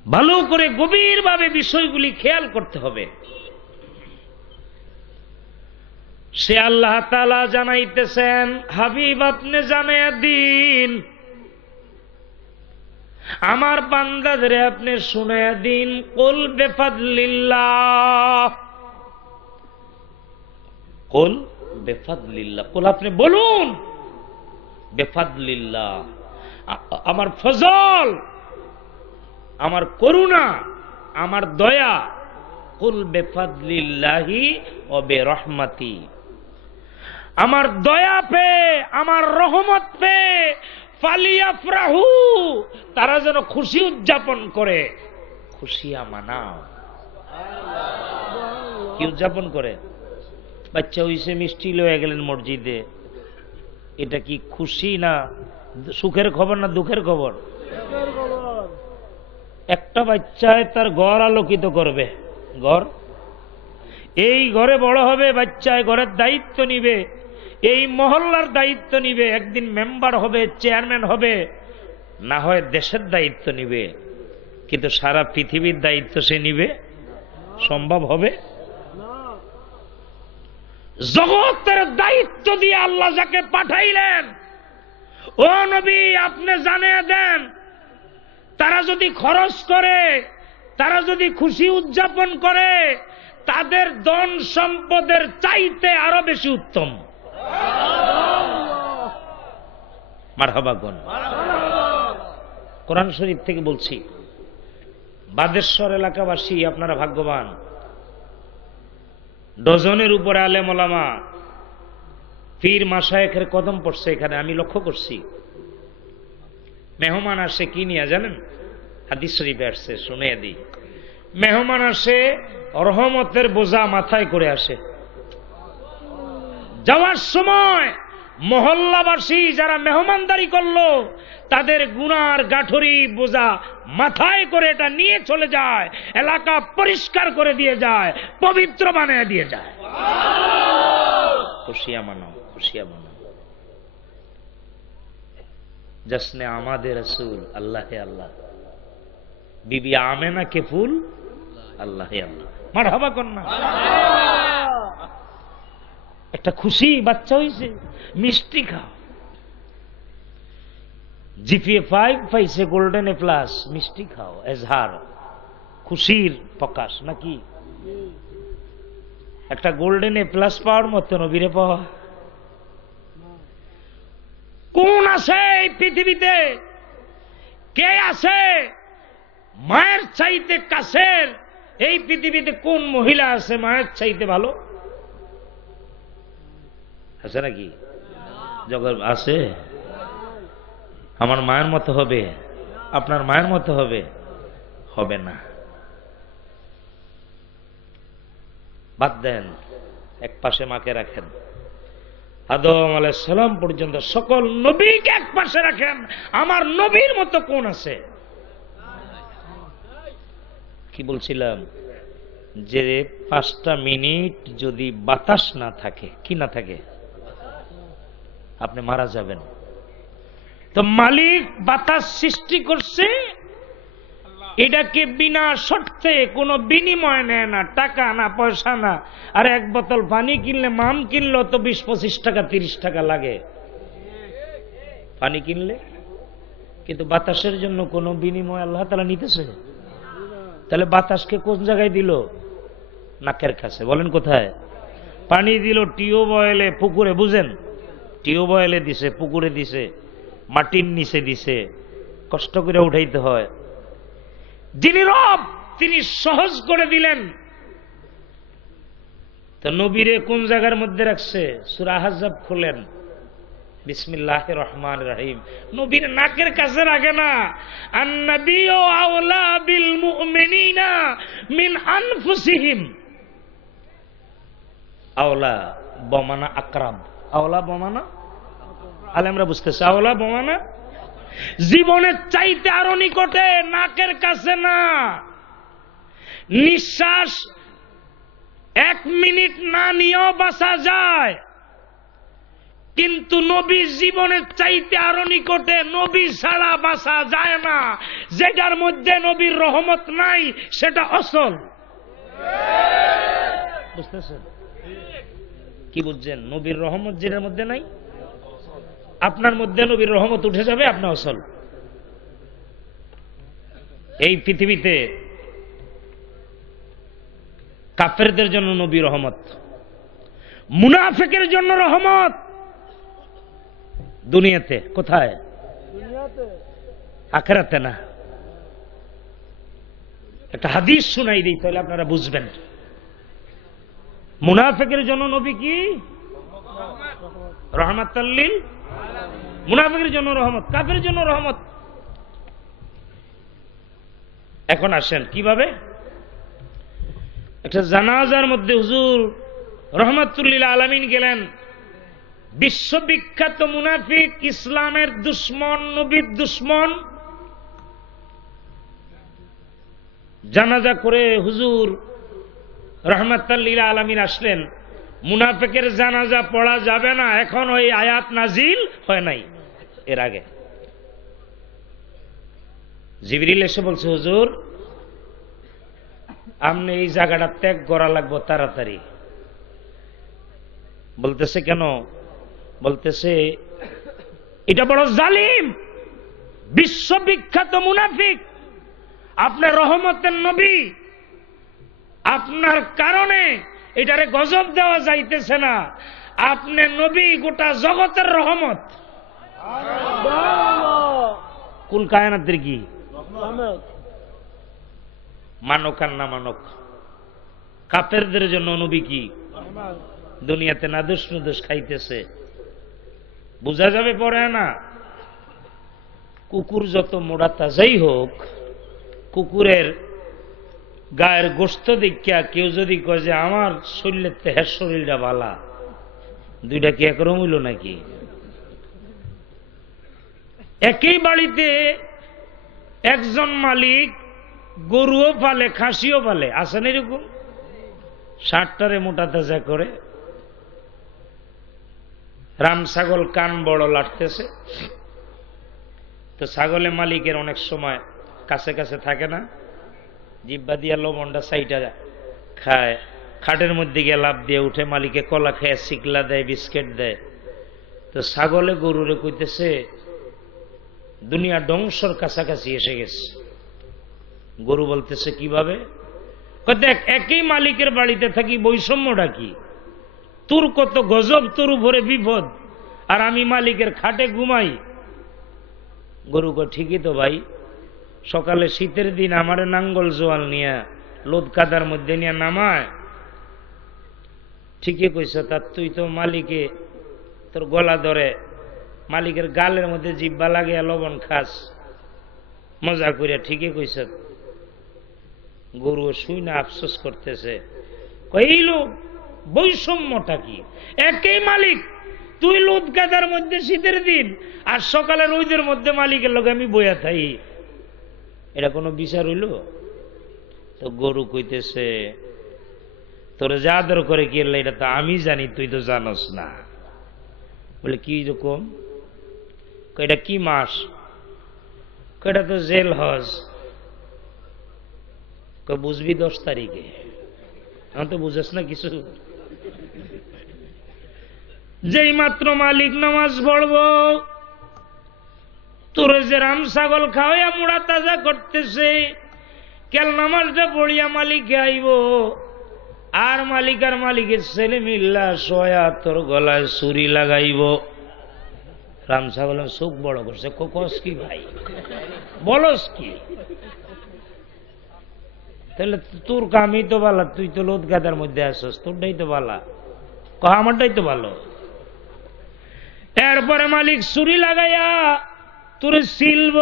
ভালো করে গভীরভাবে বিষয়গুলি খেয়াল করতে হবে। সে আল্লাহ তাআলা জানাইতেছেন, হাবিব আপনি জানাইয়া দিন, আমার বান্দাদের আপনি শুনাইয়া দিন, কুল বেফাদলিল্লাহ, কুল বেফাদলিল্লাহ, কুল আপনি বলুন বেফাদলিল্লাহ, আমার ফজল, আমার করুণা, আমার দয়া, কুল বেফাদলিল্লাহি ওয়া বিরহমাতি, আমার দয়া পে, আমার রহমত পে, ফালিয়াফরাহু, তারা যেন খুশি উদযাপন করে। খুশিয়া মানাও। কি উদযাপন করে? বাচ্চা হইছে, মিষ্টি লয়ে গেলেন মসজিদে, এটা কি খুশি না সুখের খবর না দুঃখের খবর? একটা বাচ্চায় তার ঘর আলোকিত করবে, ঘর, এই ঘরে বড় হবে, বাচ্চায় ঘরের দায়িত্ব নিবে, এই মহল্লার দায়িত্ব নিবে, একদিন মেম্বার হবে, চেয়ারম্যান হবে, না হয় দেশের দায়িত্ব নিবে। কিন্তু সারা পৃথিবীর দায়িত্ব সে নিবে? সম্ভব হবে? জগতের দায়িত্ব দিয়ে আল্লাহ যাকে পাঠাইলেন, ও নবী আপনি জানিয়ে দেন, তারা যদি খরচ করে, তারা যদি খুশি উদযাপন করে, তাদের ধন সম্পদের চাইতে আরো বেশি উত্তম। মারহাবা কোন? কোরআন শরীফ থেকে বলছি। বাদেশ্বর এলাকাবাসী আপনারা ভাগ্যবান, ডজনের উপরে আলেম ওলামা, পীর মাশায়েখের কদম পড়ছে এখানে, আমি লক্ষ্য করছি। মেহমান আসে কি নিয়ে জানেন? হাদিস শরীফে আসছে, শুনে দিই। মেহমান আসে রহমতের বোঝা মাথায় করে আসে। যাওয়ার সময় মহল্লাবাসী যারা মেহমানদারি করলো, তাদের গুনার গাঠরি বোঝা মাথায় করে এটা নিয়ে চলে যায়, এলাকা পরিষ্কার করে দিয়ে যায়, পবিত্র বানিয়ে দিয়ে যায়। খুশিয়া মানাও, খুশিয়া মানাও। জশ্নে আমাদের রসুল আল্লাহ আল্লাহ, বিবি আমেনা কে ফুল আল্লাহ আল্লাহ। মারহাবা কন্যা। একটা খুশি বাচ্চা হয়েছে, মিষ্টি খাও। জিপিএ 5 পাইছে, গোল্ডেন এ প্লাস, মিষ্টি খাও, এজহার, খুশির প্রকাশ নাকি? একটা গোল্ডেন এ প্লাস পাওয়ার মতো নবীরে পাওয়া কোন আছে এই পৃথিবীতে? কে আছে মায়ের চাইতে কাছের? এই পৃথিবীতে কোন মহিলা আছে মায়ের চাইতে ভালো? আছে নাকি? জগৎ আছে? আমার মায়ের মতো হবে, আপনার মায়ের মতো হবে? হবে না। বাদ দেন, এক পাশে মাকে রাখেন, আদম আলাইহিস সালাম পর্যন্ত সকল নবীকে এক পাশে রাখেন, আমার নবীর মতো কোন আছে? কি বলছিলাম? যে 5টা মিনিট যদি বাতাস না থাকে, কি না থাকে, আপনি মারা যাবেন। তো মালিক বাতাস সৃষ্টি করছে, এটাকে বিনা শর্তে কোনো বিনিময় নেয় না, টাকা না পয়সা না। আর এক বোতল পানি কিনলে, মাম কিনলো তো 20-25 টাকা 30 টাকা লাগে পানি কিনলে, কিন্তু বাতাসের জন্য কোনো বিনিময় আল্লাহ তাআলা নিতেছে? তাহলে বাতাসকে কোন জায়গায় দিল? নাকের কাছে। বলেন কোথায়? পানি দিল টিউবওয়েলে, পুকুরে, বুঝেন? টিউবওয়েলে দিছে, পুকুরে দিছে, মাটির নিচে দিছে, কষ্ট করে উঠাইতে হয়। যিনি রব তিনি সহজ করে দিলেন। তো নবীরে কোন জায়গার মধ্যে রাখছে? সূরা আহজাব খুলেন, বিসমিল্লাহির রহমানির রহিম। নবীর নাকের কাছে রাখে না। আন-নাবিয়্যু আওলা বিল মুমিনিনা মিন আনফুসিহিম। আওলা বমানা আকরাব, আওলা বমানা, আলেমরা বুঝতেছে, আওলা বমানা জীবনের চাইতে আরো নিকটে, নাকের কাছে না। নিঃশ্বাস 1 মিনিট না নিয়েও বাঁচা যায়, কিন্তু নবী জীবনের চাইতে আরো নিকটে, নবী ছাড়া বাঁচা যায় না। যেটার মধ্যে নবীর রহমত নাই সেটা অসল। বুঝতেছেন? কি বুঝছেন? নবীর রহমত যেটার মধ্যে নাই, আপনার মধ্যে নবীর রহমত উঠে যাবে, আপনি অসল। এই পৃথিবীতে কাফেরদের জন্য নবী রহমত, মুনাফিকের জন্য রহমত। দুনিয়াতে কোথায়? আখিরাতে না। একটা হাদিস শুনাই দিই, তাহলে আপনারা বুঝবেন। মুনাফিকের জন্য নবী কি? রহমাতুল লিল মুনাফিকের জন্য রহমত, কাফের জন্য রহমত। এখন আসেন কিভাবে? একটা জানাজার মধ্যে হুজুর রহমাতুল্লিল আলামিন গেলেন, বিশ্ববিখ্যাত মুনাফিক, ইসলামের দুশ্মন, নবীর দুশ্মন, জানাজা করে হুজুর রহমাতুল্লিল আলামিন আসলেন। মুনাফিকের জানাজা পড়া যাবে না, এখন ওই আয়াত নাজিল হয় নাই, এর আগে জিবরিল এসে বলছে, হুজুর আপনি এই জায়গাটা ত্যাগ করা লাগবো তাড়াতাড়ি। বলতেছে কেন? বলতেছে এটা বড় জালিম, বিশ্ববিখ্যাত মুনাফিক, আপনার রহমতের নবী, আপনার কারণে এটারে গজব দেওয়া যাইতেছে না। আপনি নবী, গোটা জগতের রহমত, কুল কায়নাতের কি মানক আর না মানক, কাফেরদের জন্য নবী কি দুনিয়াতে নাদুস নুদুস খাইতেছে, বোঝা যাবে পরে না। কুকুর যত মোড়া তাজাই হোক, কুকুরের গায়ের গোস্ত দেখিয়া কেউ যদি কয় যে আমার শরীরের তেহার শরীরটা ভালা, দুইটা কি একরকম হইল নাকি? একই বাড়িতে একজন মালিক গরুও পালে, খাসিও পালে, আছেন এরকম? 60টারে মোটা তাজা করে, রাম ছাগল কান বড় লাটতেছে, তো ছাগলের মালিকের অনেক সময় কাছে কাছে থাকে না, জিব্বা দিয়া লবণটা সাইটা খায়, খাটের মধ্যে গিয়ে লাভ দিয়ে উঠে, মালিকে কলা খেয়ে শিকলা দেয়, বিস্কিট দেয়। তো ছাগলে গরুরে কইতেছে দুনিয়া ধ্বংসর কাছাকাছি এসে গেছে। গরু বলতেছে কিভাবে? দেখ, একই মালিকের বাড়িতে থাকি, বৈষম্যটা কি? তোর কত গজব, তোর উপরে বিপদ, আর আমি মালিকের খাটে ঘুমাই। গরু কয় ঠিকই তো ভাই, সকালে শীতের দিন আমারে নাঙ্গল জোয়াল নিয়ে লোদ কাদার মধ্যে নিয়ে নামায়, ঠিকই কইছ। তার তুই তো মালিকে তোর গলা ধরে, মালিকের গালের মধ্যে জিব্বা লাগিয়া লবণ খাস, মজা করিয়া, ঠিকই কইছ। গরু শুই না আফসোস করতেছে, এই লোক বৈষম্যটা কি? একই মালিক, তুই লোদ কাদার মধ্যে শীতের দিন, আর সকালে রোদের মধ্যে মালিকের লোক আমি বইয়া থাই, এটা কোনো বিচার হইল? তো গরু কইতেছে তোরে যা আদর করে কি এটা তো আমি জানি, তুই তো জানস না। বলে কি রকম? এটা কি মাস? এটা তো জেল হজ। বুঝবি 10 তারিখে, এখন তো বুঝাস না কিছু। যেই মাত্র মালিক নামাজ পড়বো, তোরে যে রাম ছাগল খাওয়া মুড়া তাজা করতেছে, কেল নামাজটা পড়িয়া মালিকে আইব, আর মালিকের ছেলে মিল্লা সোয়া তোর গলায় ছুরি লাগাইব। রাম ছাগলের চোখ বড় করছে, কস কি ভাই, বলস কি? তাহলে তোর কামই তো ভালো, তুই তো লোদ গাদার মধ্যে আসস, তোরটাই তো ভালো, আমারটাই তো ভালো। এরপরে মালিক ছুরি লাগাইয়া তোরে সিলব,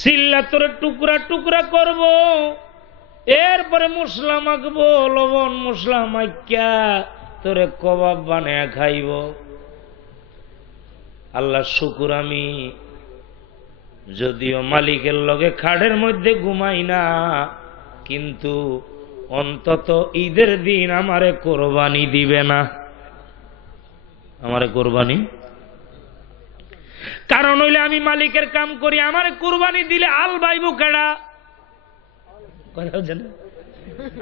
সিল্লা তোরে টুকরা টুকরা করব, এরপরে মশলা মাখবো, লবণ মশলা মাইকা তোরে কবাব বানায় খাইব। আল্লাহ শুকুর, আমি যদিও মালিকের লগে খাড়ের মধ্যে ঘুমাই না, কিন্তু অন্তত ঈদের দিন আমারে কোরবানি দিবে না, আমারে কোরবানি। কারণ হইলে আমি মালিকের কাম করি, আমারে কোরবানি দিলে আল বাইব কেডা?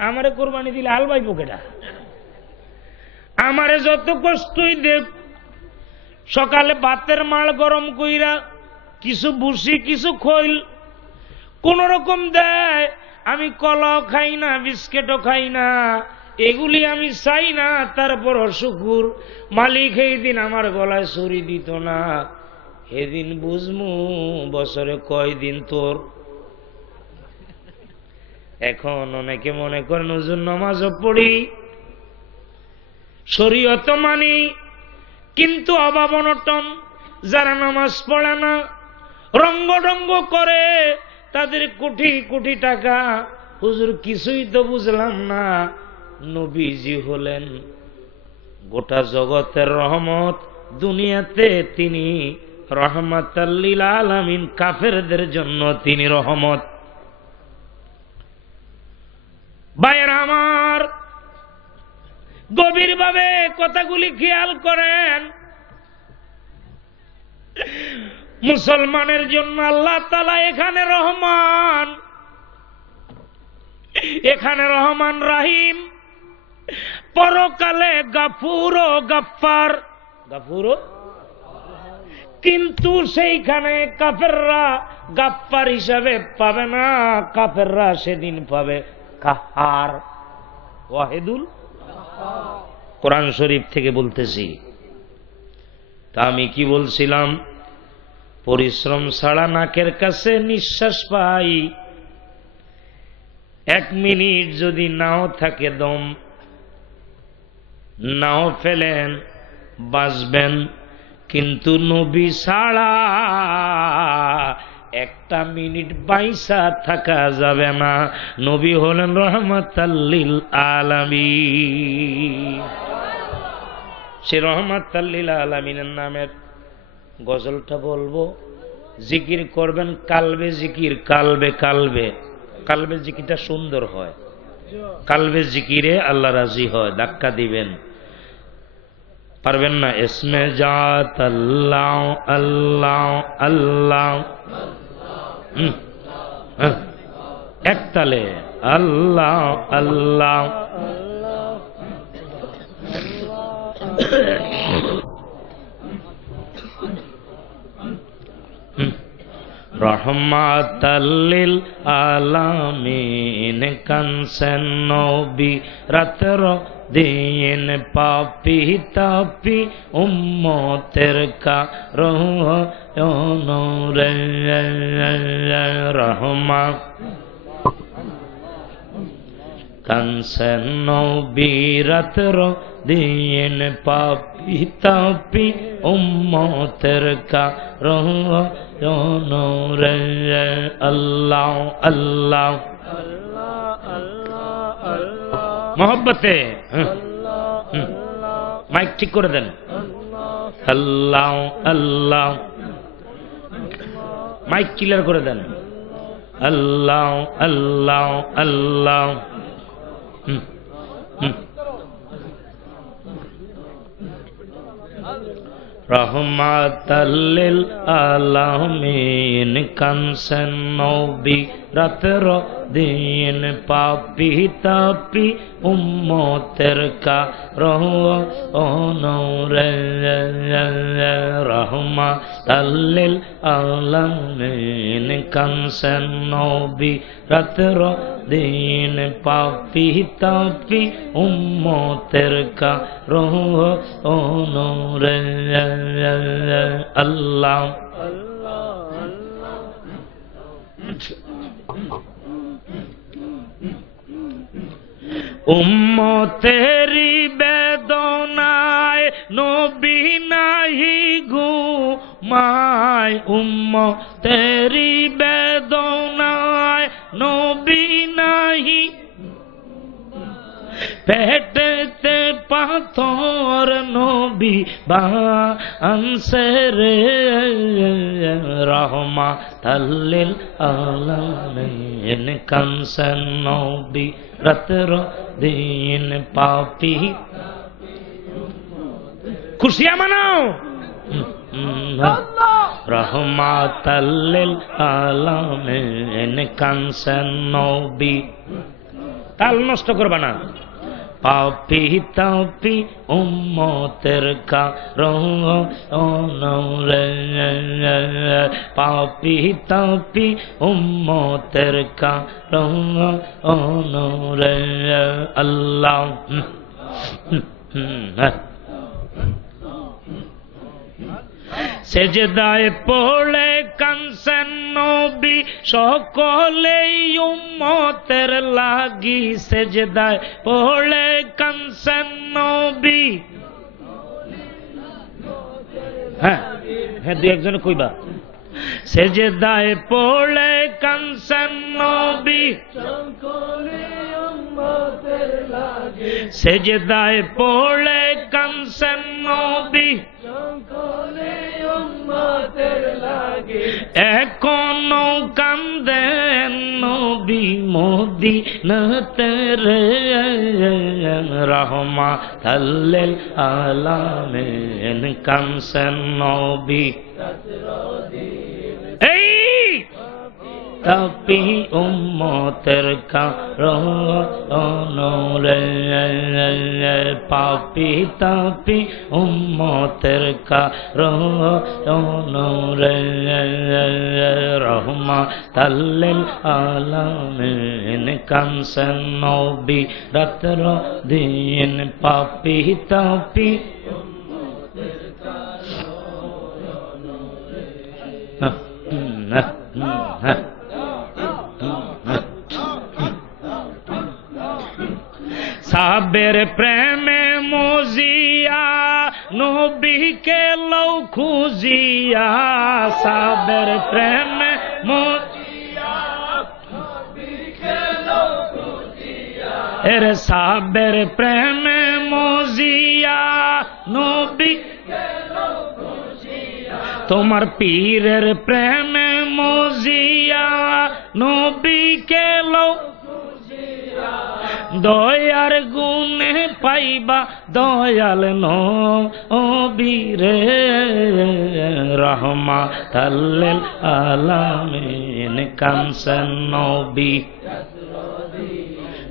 আমারে কোরবানি দিলে আল বাইব কেডা? আমারে যত কষ্টই দেব, সকালে ভাতের মাড় গরম কইরা কিছু ভুসি কিছু খইল কোন রকম দেয়, আমি কলাও খাই না, বিস্কেটও খাই না, এগুলি আমি চাই না। তারপর শুকুর, মালিক এই দিন আমার গলায় ছুরি দিত না, এদিন বুঝমু বছরে কয়দিন তোর। এখন অনেকে মনে করেন হুজুর নামাজও পড়ি, শরীয়ত মানি, কিন্তু অভাব অনটন, যারা নামাজ পড়ে না, রঙ্গডঙ্গ করে, তাদের কোটি কোটি টাকা। হুজুর কিছুই তো বুঝলাম না। নবীজি হলেন গোটা জগতের রহমত, দুনিয়াতে তিনি রহমাতাল লিল আলামিন, কাফেরদের জন্য তিনি রহমত। ভাইয়েরা আমার, গভীরভাবে কথাগুলি খেয়াল করেন। মুসলমানের জন্য আল্লাহ তাআলা এখানে রহমান, এখানে রহমান রাহিম, পরকালে গাফুর ও গাফফার। গাফুর, কিন্তু সেইখানে কাফেররা গাফফার হিসাবে পাবে না, কাফেররা সেদিন পাবে কাহার, ওয়াহিদুল। কোরআন শরীফ থেকে বলতেছি। তা আমি কি বলছিলাম? পরিশ্রম ছাড়া নাকের কাছে নিঃশ্বাস পাই। 1 মিনিট যদি নাও থাকে দম, নাও ফেলেন, বাঁচবেন। কিন্তু নবী ছাড়া 1 মিনিট বাইসা থাকা যাবে না। নবী হলেন রহমাতাল লিল আলামিন। সে রহমাতাল লিল আলামিনের নামের গজলটা বলবো, জিকির করবেন। কালবে জিকির, কালবে কালবে কালবে জিকিরটা সুন্দর হয়। কালবে জিকিরে আল্লাহ রাজি হয়। ধাক্কা দিবেন, পারবেন না? ইসমে জাত আল্লাহ আল্লাহ আল্লাহ, একতালে আল্লাহ আল্লাহ। রহমাতাল লিল আলামিন, কানসেন নবী রাতের দিন, পাপি তাপি উম্মতের কারণ রে। রহমা কানসেন নবী রাতের দিন, পাপি তাপি উম্মতের কারণ রে। আল্লাহ আল্লাহ মোহব্বতে মাইক ঠিক করে দেন। আল্লাহ আল্লাহ, মাইক ক্লিয়ার করে দেন। আল্লাহ আল্লাহ আল্লাহ। রহমাতাল লিল আলামিন, কানসেন নবী রাতের দিন, পাপি তাপি উম্মতের কারণ রে। রহমাতাল লিল আলামিন, কানসেন নবী রাতের দিন, পাপি তাপি উম্মতের কারণ রে। আল্লাহ উম্মতেরি বেদনায় নবী নাহি ঘুমায়, উম্মতেরি বেদনায় নবী নাহি, পেটেতে পাথর নবী বানছে রে। রহমাতাল লিল আলামিন, কানসেন নবী রাতের দিন, পাপি। খুশিয়া মানাও। রহমাতাল লিল আলামিন, কানসেন নবী। তাল নষ্ট করবা না। পাপি তাপি উম্মতের কারণ রে। পাপি তাপি উম্মতের কারণ রে। আল্লাহ সেজদায় পড়ে কানসেন নবী, সকলেই উম্মতের লাগি। সেজদায় পড়ে কানসেন নবী, হ্যাঁ হ্যাঁ, দুই একজনে কইবা। সেজদায় পড়ে কানছেন নবী, সেজদায় পড়ে কানছেন নবী, এখনো কান্দেন নবী মদিনাতে রে, রাহমাতাল লিল আলামিন কানছেন নবী। এই তাপি উম্মতের কারণে, পাপি তাপি উম্মতের কারণে, রাহমাতাল লিল আলামিন কানছেন নবী রাত্র দিন, পাপি তাপি সাবের প্রেমে মজিয়া নবীকে লও খুঁজিয়া, সাবের প্রেমে মজিয়া নবীকে লও খুঁজিয়া, এর সাবের প্রেমে মজিয়া নবীকে লও খুঁজিয়া, তোমার পীরের প্রেমে মজিয়া নবীকে লও, দয়ার গুণে পাইবা দয়াল নবী রে, রাহমাতাল লিল আলামিন কানছেন নবী।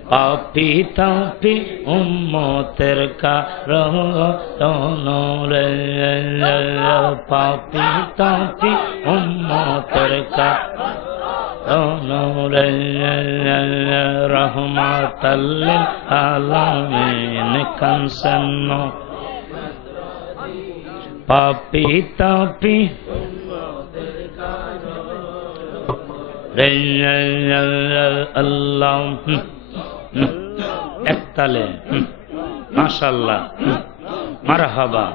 পাপি তাপি উম্মতের কারণে, পাপি তাপি উম্মতের কারণে, রাহমাতাল লিল আলামিন কানছেন পাপি তাপি আল্লাহ। একতালে মাশাআল্লাহ, মারহাবা,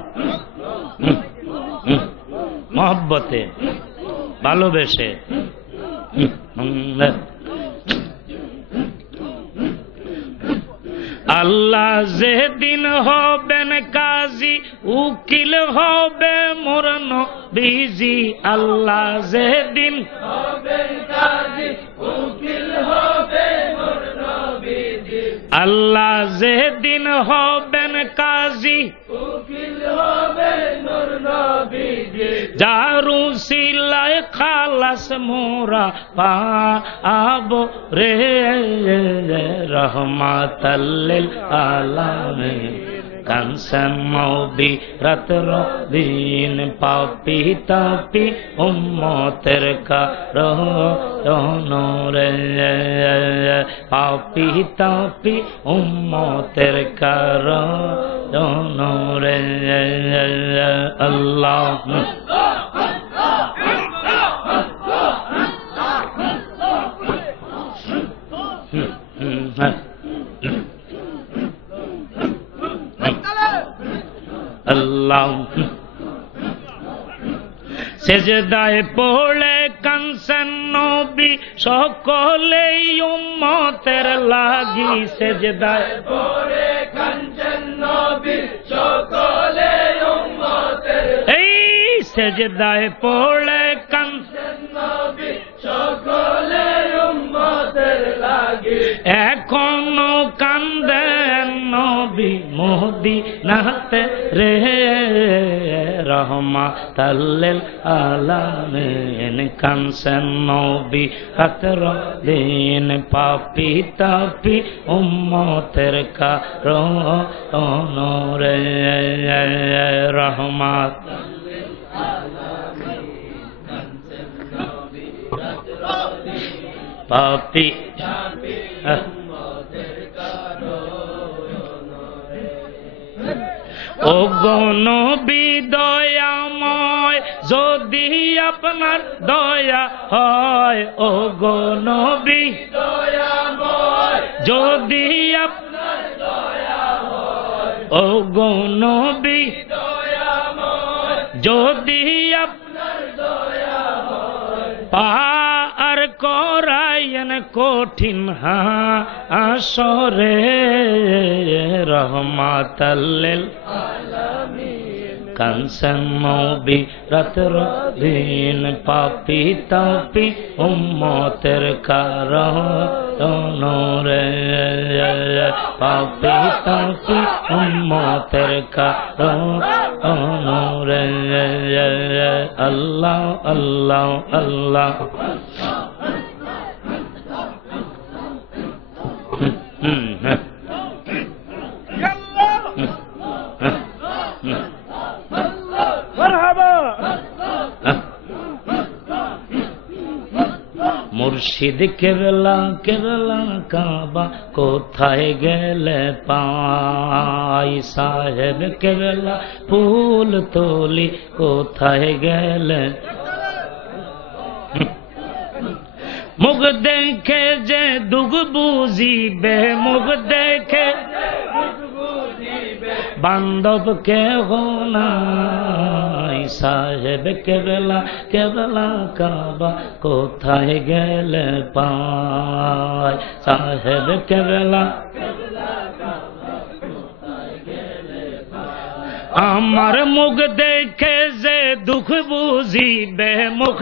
মহব্বতে ভালোবেসে। আল্লাহ যেদিন হবেন কাজী উকিল হবে মোর নবীজি, আল্লাহ যেদিন হবেন কাজী উকিল হবে মোর নবীজি, আল্লাহ যেদিন হবেন কাজী উকিল হবে মোর নবীজি, যারু সিলায় খালাস মোরা পাবো রে, রাহমাতাল লিল আলামিন কানছেন নবী রাত্র দিন, পাপি তাপি উম্মতের কারণে, পাপি তাপি উম্মতের কারণে, আল্লাহ। আল্লাহ সেজদায় পড়ে কানছেন নবী সকলেই উম্মতের লাগি, সেজদায় পড়ে কানছেন নবী সকলেই উম্মতের, এই সেজদায় পড়ে কানছেন নবী সকলেই উম্মতের লাগি, এখনো কান্দেন নবী মদিনাতে রে, রাহমাতাল লিল আলামিন কানছেন নবী রাত্র দিন, পাপি তাপি উম্মতের কারণে, রাহমাতাল লিল আলামিন কানছেন নবী রাত্র দিন, পাপি তাপি উম্মতের কারণে, ও গো নবী দয়াময় যদি আপনার দয়া হয়, ও গো নবী দয়াময় যদি আপনার দয়া হয়, ও গো নবী দয়াময় যদি আপনার দয়া হয় পার করাইয়েন কঠিন হাসরে রহমাতাল্লিল আলামিন কানসেন নবী রাতের দিন পাপি তাপি উম্মতের কারণ রে পাপি তাপি উম্মতের কারণ রে আল্লাহ আল্লাহ আল্লাহ মুর্শিদ কেবলা কেবলা কাবা কোথায় গেলে পাই সাহেব কেবলা ফুল তোলি কোথায় গেলে মুখ দেখে যে দুঃখ বুঝিবে মুখ দেখে বান্ধব কেহ নাই সাহেব কেবলা কেবলা কাবা কোথায় গেলে পাই সাহেব কেবলা আমার মুখ দেখে যে দুঃখ বুঝিবে মুখ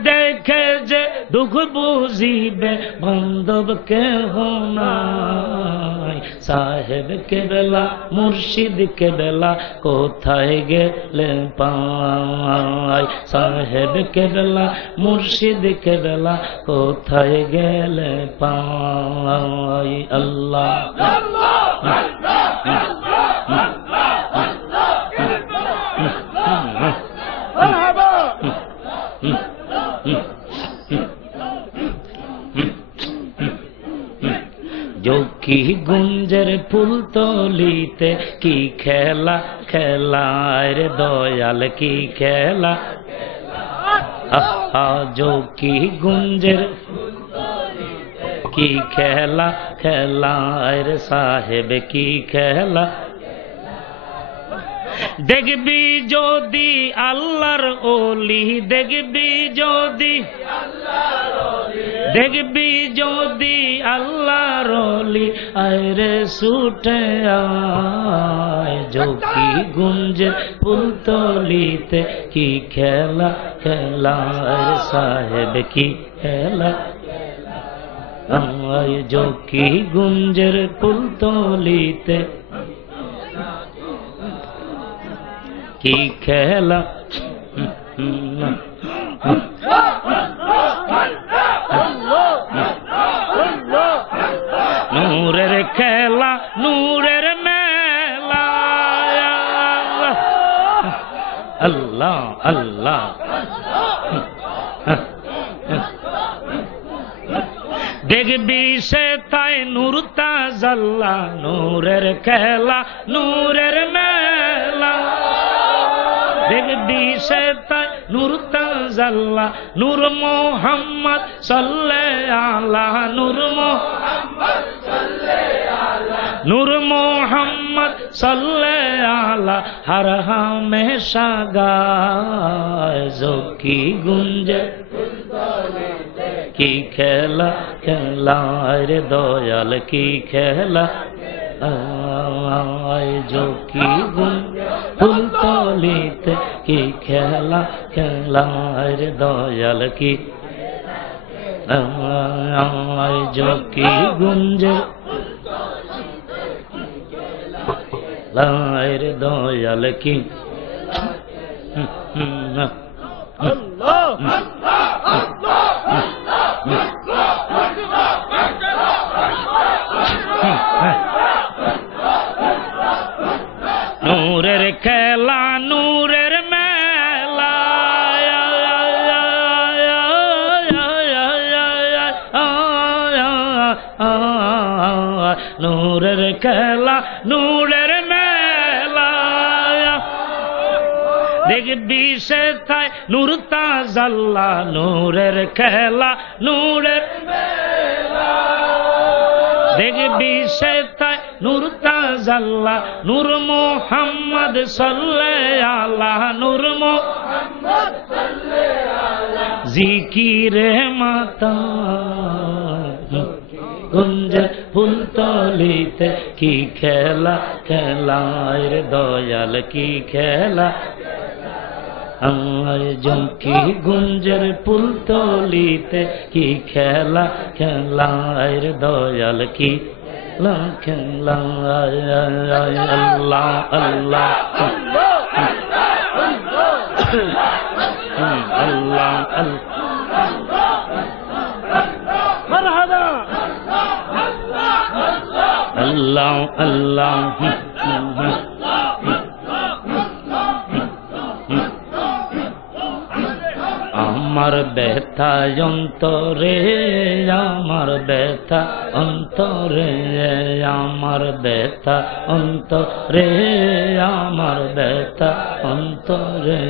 দেখে যে দুঃখ বুঝিবে বান্ধব কেহ নাই সাহেব কেবলা মুর্শিদ কেবলা কোথায় গেলে পাই সাহেব কেবলা মুর্শিদ কেবলা কোথায় গেলে পাই আল্লাহ কি গুঞ্জের ফুল তলিতে কি খেলা খেলায় রে দয়াল কি খেলা जो की गुंजर की खेला खेला रे साहेब की खेला देखबी जोदी आल्लाहर ओली देखबी जोदी आल्लाहर ओली आरे सूटे आए जो की गुंज पुल तोलीते की खेला खेला रे साहेब की खेला आए जो की गुंजर पुल तोलीते की खेला नूरेर खेला नूरेर मेला अल्लाह अल्लाह देखबी से ताई नूर ताजल्ला नूरेर खेला नूरेर मेला देखबी से ताई नूर ताजल्ला नूर मोहम्मद सल्लल्लाहु अलैहि नूर मोहम्मद सल्लल्लाहु हर हमेशा गाए जो की गुंज की खेला खेला रे दयाल की खेला आए जो की गुंज फुल तोलीते की खेला खेला रे दयाल की आए जो की गुंज लायर दयाल की नूरेर खेला नूरेर मेला नूरेर खेला नूरेर मेला देखबी से थाय नूर ताजल्ला नूरेर खेला नूरेर मेला देखबी से थाय নূর তাজাল্লা নূর মুহাম্মদ সাল্লাল্লাহু আলা নূর মুহাম্মদ সাল্লাল্লাহু আলা জিকিরে মাতা গুঞ্জে ফুলতলিতে কি খেলা খেলায় রে দয়াল কি খেলা আমার জঙ্কি গুঞ্জের ফুলতলিতে কি খেলা খেলায় রে দয়াল কি খেলা আল্লাহ আল্লাহ আল্লাহ আল্লাহ আল্লাহ আমার ব্যথা অন্তরে আমার ব্যথা অন্তরে আমার ব্যথা অন্তরে আমার ব্যথা অন্তরে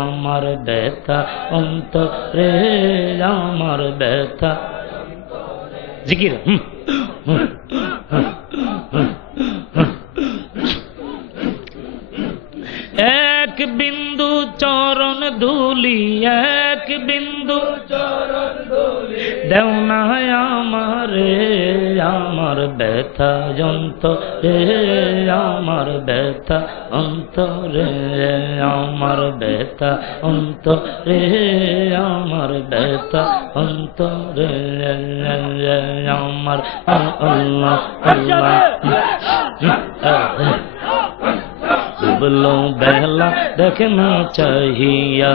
আমার ব্যথা অন্তরে আমার ব্যথা জিকির এক বিন্দু চরণ ধুলি এক বিন্দু চরণ ধুলি দেও না আমারে আমার ব্যথা অন্তরে আমার ব্যথা অন্তরে আমার ব্যথা অন্তরে আমার ব্যথা অন্তরে আমার আল্লাহ আল্লাহ डुबलो बहला देखना चाहिए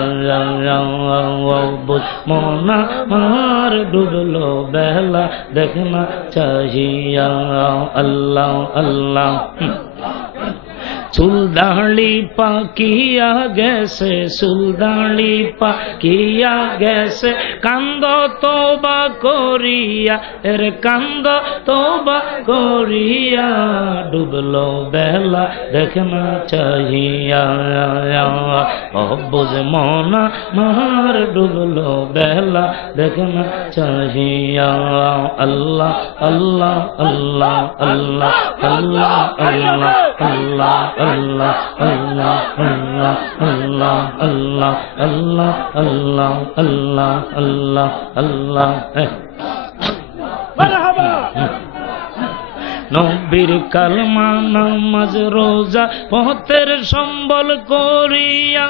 मोना मार डुबलो बहला देखना चाहिए अल्लाह अल्लाह सुलदानी पाकिया गैसे सुलदानी पाकिया गैसे कांदो तोबा कोरिया एरे कांदो तोबा कोरिया डुबलो बहला देखना चाहिए बुझ मोना मार डुबलो बहला देखना चाहिए अल्लाह अल्लाह अल्लाह अल्लाह अल्लाह अल्लाह अल्लाह Allah Allah Allah Allah Allah Allah Allah Allah Allah Allah marhaba নবীর কালমা নামাজ রোজা পথের সম্বল করিয়া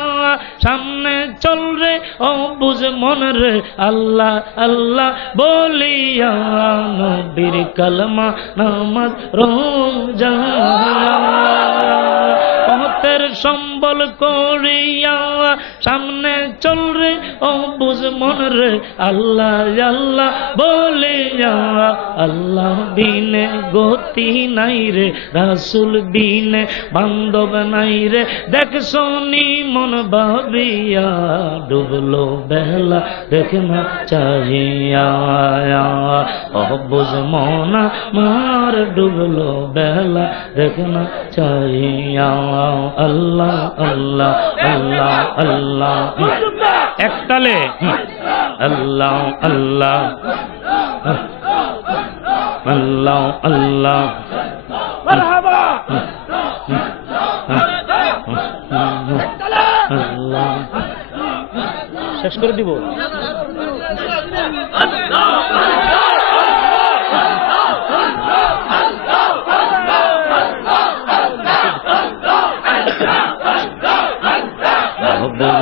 সামনে চল রে ও বুঝ মন রে আল্লাহ আল্লাহ বলিয়া নবীর কালমা নামাজ রোজা পথের সম্বল করিয়া সামনে চল রে ও বুঝ মন রে আল্লাহ আল্লাহ বলিয়া আল্লাহ বিনে গতি নাই রে রাসূল বিনে বান্ধব নাই রে দেখ সোনি মন ভাবিয়া ডুবলো বেলা দেখনা চাহিয়া ও বুঝ মনা মার ডুবলো বেলা দেখনা চাহিয়া আল্লাহ আল্লাহ আল্লাহ আল্লাহ একতালে আল্লাহ আল্লাহ আল্লাহ আল্লাহ মারহাবা আল্লাহ শেষ করে দিব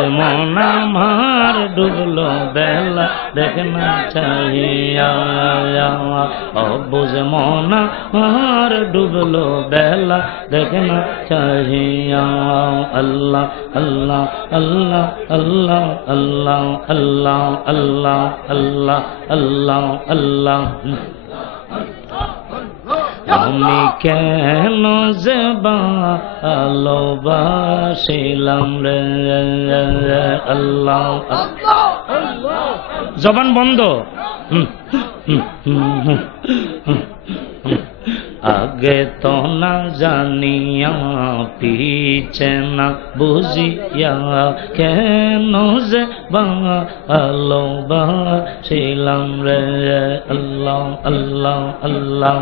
मोना मार डुबलो बेला देखना चाहिए बुझ मोना मार डुबलो बेला देखना चाहिए अल्लाह अल्लाह अल्लाह अल्लाह अल्लाह अल्लाह अल्लाह अल्लाह अल्लाह अल्लाह আমি কেন যে ভালোবাসিলাম রে আল্লাহ জবান বন্ধ আগে তো না জানিয়া পিছে না বুঝিয়া কেন যে ভালোবাসিলাম রে আল্লাহ আল্লাহ আল্লাহ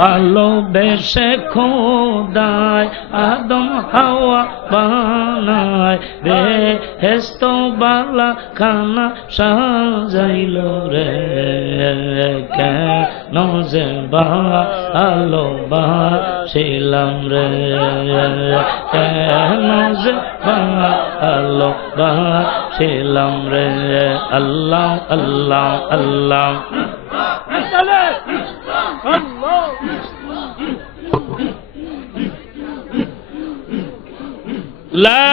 ভালোবেসে খোদায় আদম হাওয়া বানায় বেহেশত বালা খানা সাজাইল রে কেন যে ভালোবাসিলাম রে কেন যে ভালোবাসিলাম রে আল্লাহ আল্লাহ আল্লাহ লা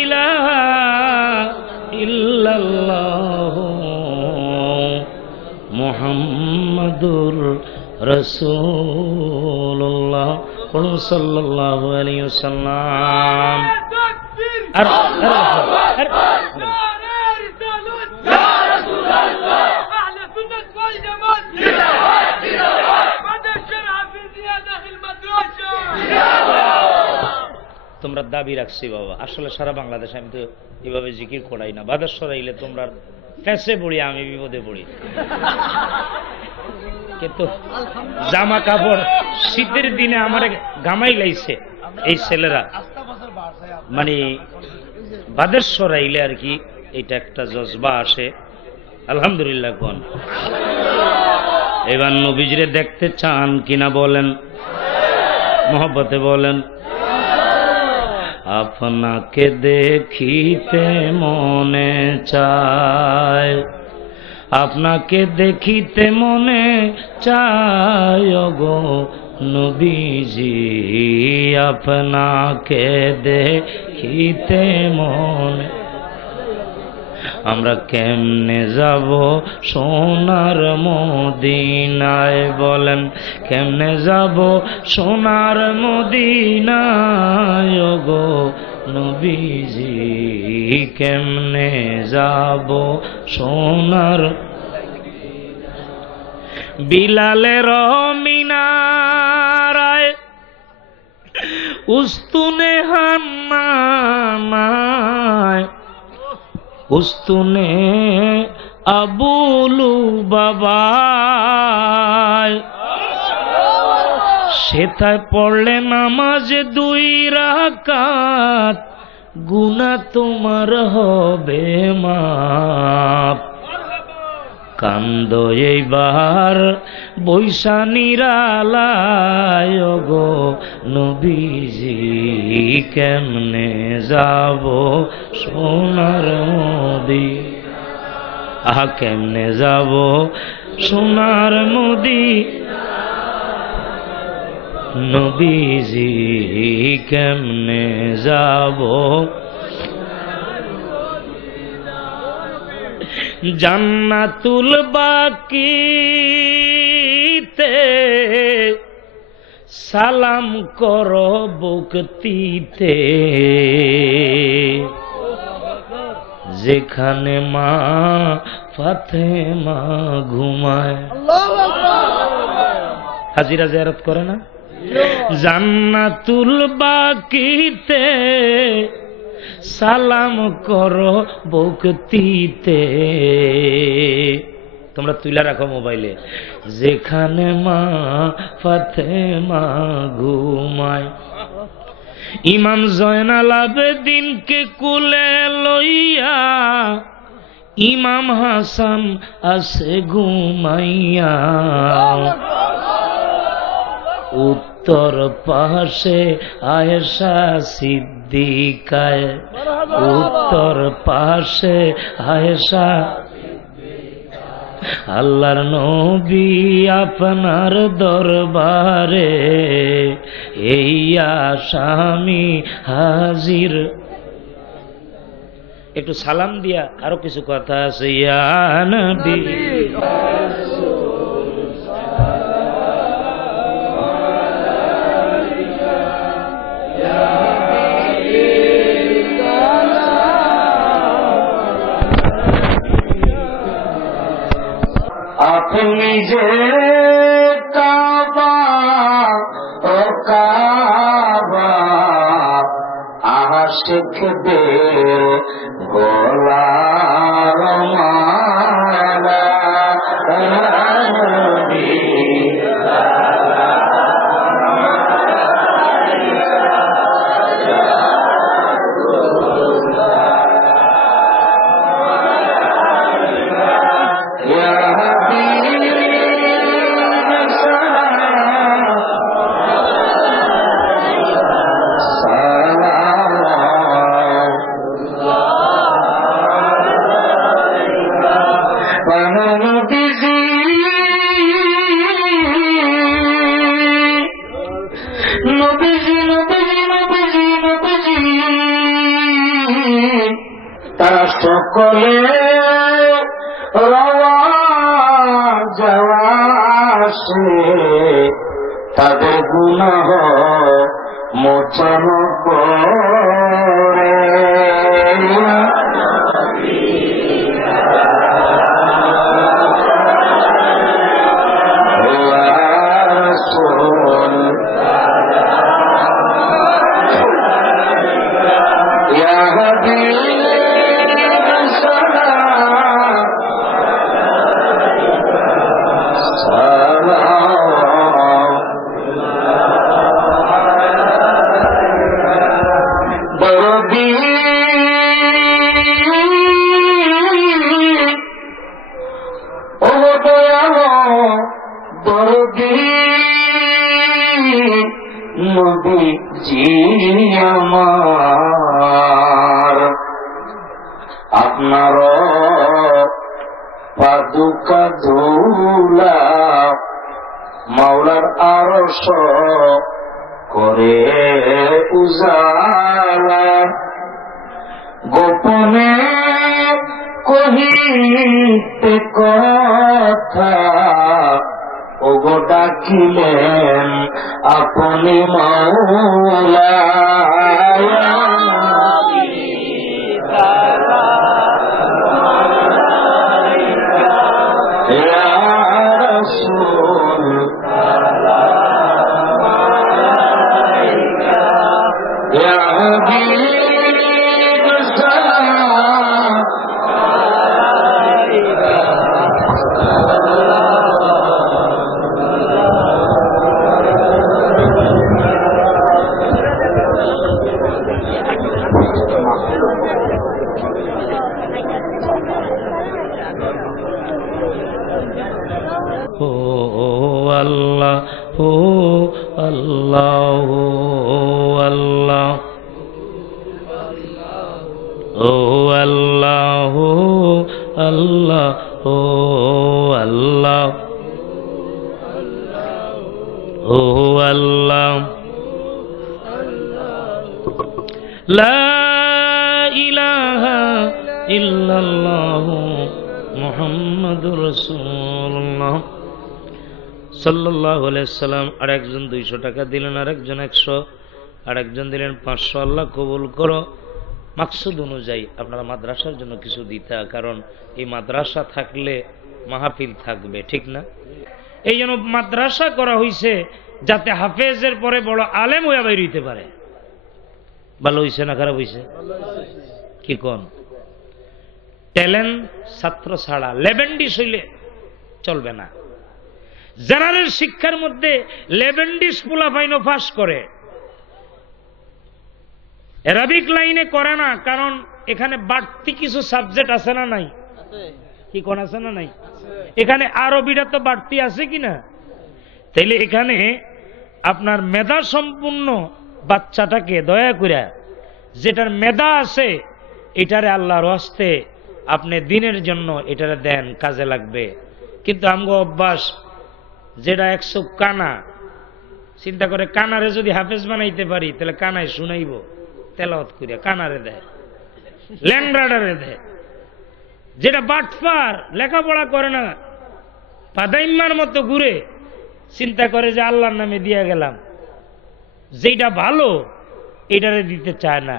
ইলাহা ইল্লাল্লাহ মুহাম্মাদুর রাসূলুল্লাহ সাল্লাল্লাহু আলাইহি ওয়াসাল্লাম। তোমরা দাবি রাখছি বাবা, আসলে সারা বাংলাদেশ আমি তো এভাবে জিকির করাই না, বাদার সরাইলে তোমরা ফ্যাসে পড়ি, আমি বিপদে পড়ি। কিন্তু জামা কাপড় শীতের দিনে আমার গামাই লাইছে এই ছেলেরা, মানে বাদার সরাইলে আর কি এটা একটা জজবা আসে। আলহামদুলিল্লাহ কোন এবার নবীজিরে দেখতে চান কিনা বলেন, মহব্বতে বলেন। আপনাকে দেখিতে মনে চায়, আপনাকে দেখিতে মনে চায় গো নবীজি, আপনাকে দেখিতে মনে। আমরা কেমনে যাব সোনার মদিনায় বলেন, কেমনে যাব সোনার মদিনায় গো নবীজি, কেমনে যাব সোনার। বিলালের মিনারায় উস্তুনে হান্নানায়, উস্তুনে আবুলু বাবায়, সেথায় পড়লে নামাজ 2 রাকাত, গুনাহ তোমার হবে মাপ। কান্দ এইবার বৈশা নিরালায় গো নবীজি, কেমনে যাব সোনার মদিনা, আহা কেমনে যাব সোনার মদিনা, নবীজি কেমনে যাব। জান্নাতুল বাকিতে সালাম করো বুকতিতে, যেখানে মা ফাতেমা ঘুমায়। হাজিরা জিয়ারত করে না? জান্নাতুল বাকিতে সালাম করো বুকতিতে, তোমরা তুলে রাখো মোবাইলে, যেখানে মা ফাতেমা ঘুমায়। ইমাম জয়নাল আবেদিনকে কুলে লইয়া ইমাম হাসান আছে ঘুমাইয়া, উত্তর পাশে আয়েশা সিদ্দিকায়, উত্তর পাশে আয়েশা। আল্লাহর নবী আপনার দরবারে এই আসামি হাজির। একটু সালাম দিয়া আরো কিছু কথা আছে। ইয়া নবী আপনি যে কাবা ও কাবা আশিকদের গোলাম মালা, নবী প্রাণের নবীজি নবীজি নবীজি নবীজি নবীজি তারা সকলে রওয়া যাওয়া আসে তাদের গুনাহ মোচন করে আপনার পাদুকা ধুলা মাওলার আরশ করে উজালা গোপনে কহিতে কথা ওগো ডাকিলেন আপনি মাওলা সাল্লাল্লাহু আলাইহি সাল্লাম। আর একজন 200 টাকা দিলেন, আর একজন 100, আর একজন দিলেন 500। আল্লাহ কবুল করো। মাকসুদ অনুযায়ী আপনারা মাদ্রাসার জন্য কিছু দিতে, কারণ এই মাদ্রাসা থাকলে মাহফিল থাকবে, ঠিক না? এই জন্য মাদ্রাসা করা হয়েছে যাতে হাফেজের পরে বড় আলেম হইয়া বাইর হইতে পারে। ভালো হইছে না খারাপ হইছে? কি কোন? ট্যালেন্ট ছাত্র ছাড়া লেভেন্ডিস হইলে চলবে না। জেনারেল শিক্ষার মধ্যে লেভেন্ডিস পোলাপাইনও পাস করে, অ্যারাবিক লাইনে করে না, কারণ এখানে বাড়তি কিছু সাবজেক্ট আছে না নাই? কি কোন আছে না নাই? এখানে আরবিটা তো বাড়তি আছে কিনা? তাইলে এখানে আপনার মেধা সম্পূর্ণ বাচ্চাটাকে দয়া করে, যেটার মেধা আছে এটারে আল্লাহর হস্তে আপনি দিনের জন্য এটারে দেন, কাজে লাগবে। কিন্তু আমগো অভ্যাস যেটা 100 কানা, চিন্তা করে কানারে যদি হাফেজ বানাইতে পারি তাহলে কানায় শুনাইব, তেলাওয়াত করিয়া কানারে দেয়, ল্যাংড়াডারে দেয়। যেটা বাটপার, লেখাপড়া করে না, পাদাইম্মার মতো ঘুরে, চিন্তা করে যে আল্লাহর নামে দিয়া গেলাম, যেটা ভালো এটারে দিতে চায় না।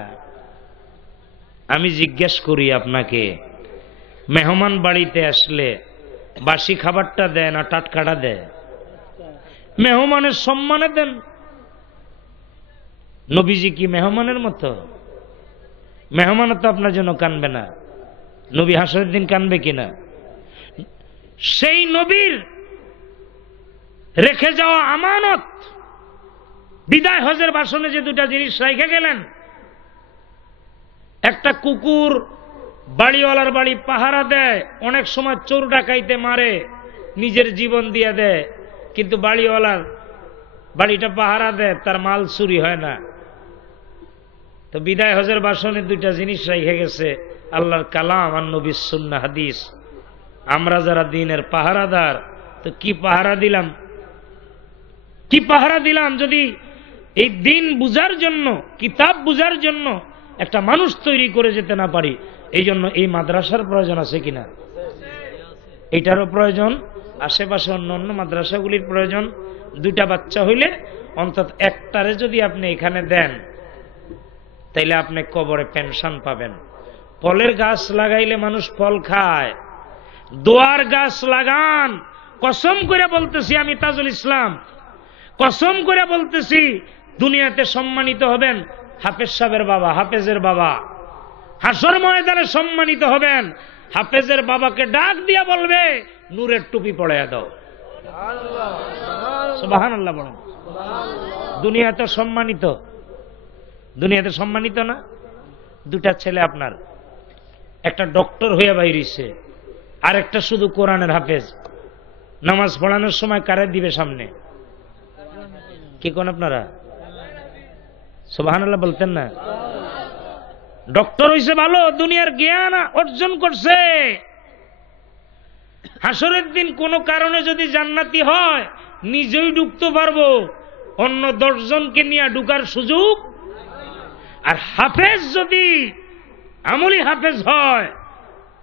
আমি জিজ্ঞেস করি আপনাকে, মেহমান বাড়িতে আসলে বাসি খাবারটা দেয় না টাটকাটা দেয়? মেহমানের সম্মানে দেন। নবীজি কি মেহমানের মতো? মেহমানও তো আপনার জন্য কানবে না। নবী হাসরের দিন কানবে কিনা? সেই নবীর রেখে যাওয়া আমানত, বিদায় হজের ভাষণে যে 2টা জিনিস রেখে গেলেন, একটা কুকুর বাড়িওয়ালার বাড়ি পাহারা দেয়, অনেক সময় চোর ডাকাইতে মারে, নিজের জীবন দিয়ে দেয়, কিন্তু বাড়িওয়ালার বাড়িটা পাহারা দেয়, তার মাল চুরি হয় না। তো বিদায় হজের ভাষণে 2টা জিনিস রেখে গেছে, আল্লাহর কালাম আর নবীর সুন্নাহ হাদিস। আমরা যারা দিনের পাহারাদার, তো কি পাহারা দিলাম, কি পাহারা দিলাম যদি এই দিন বুঝার জন্য, কিতাব বুঝার জন্য একটা মানুষ তৈরি করে যেতে না পারি। এই জন্য এই মাদ্রাসার প্রয়োজন আছে কিনা? এইটারও প্রয়োজন, আশেপাশে অন্য অন্য মাদ্রাসাগুলির প্রয়োজন। দুইটা বাচ্চা হইলে অন্তত একটারে যদি আপনি এখানে দেন, তাইলে আপনি কবরে পেনশন পাবেন। ফলের গাছ লাগাইলে মানুষ ফল খায়, দোয়ার গাছ লাগান। কসম করে বলতেছি আমি তাজুল ইসলাম, কসম করে বলতেছি, দুনিয়াতে সম্মানিত হবেন হাফেজ সাহেবের বাবা, হাফেজের বাবা। হাসর ময়দানে সম্মানিত হবেন, হাফেজের বাবাকে ডাক দিয়া বলবে নূরের টুপি পড়াইয়া দাও। সুবহানাল্লাহ বলেন। দুনিয়াতে সম্মানিত, দুনিয়াতে সম্মানিত না? দুটা ছেলে আপনার, একটা ডক্টর হইয়া বাইরিছে, আর একটা শুধু কোরআনের হাফেজ। নামাজ পড়ানোর সময় কারে দিবে সামনে? কি কোন আপনারা সুবহানাল্লাহ বলতেন না? ডক্টর হইছে ভালো, দুনিয়ার জ্ঞান অর্জন করছে। হাসরের দিন কোন কারণে যদি জান্নাতি হয় নিজেই ঢুকতে পারবো, অন্য 10 জনকে নিয়ে ঢুকার সুযোগ। আর হাফেজ যদি আমলি হাফেজ হয়,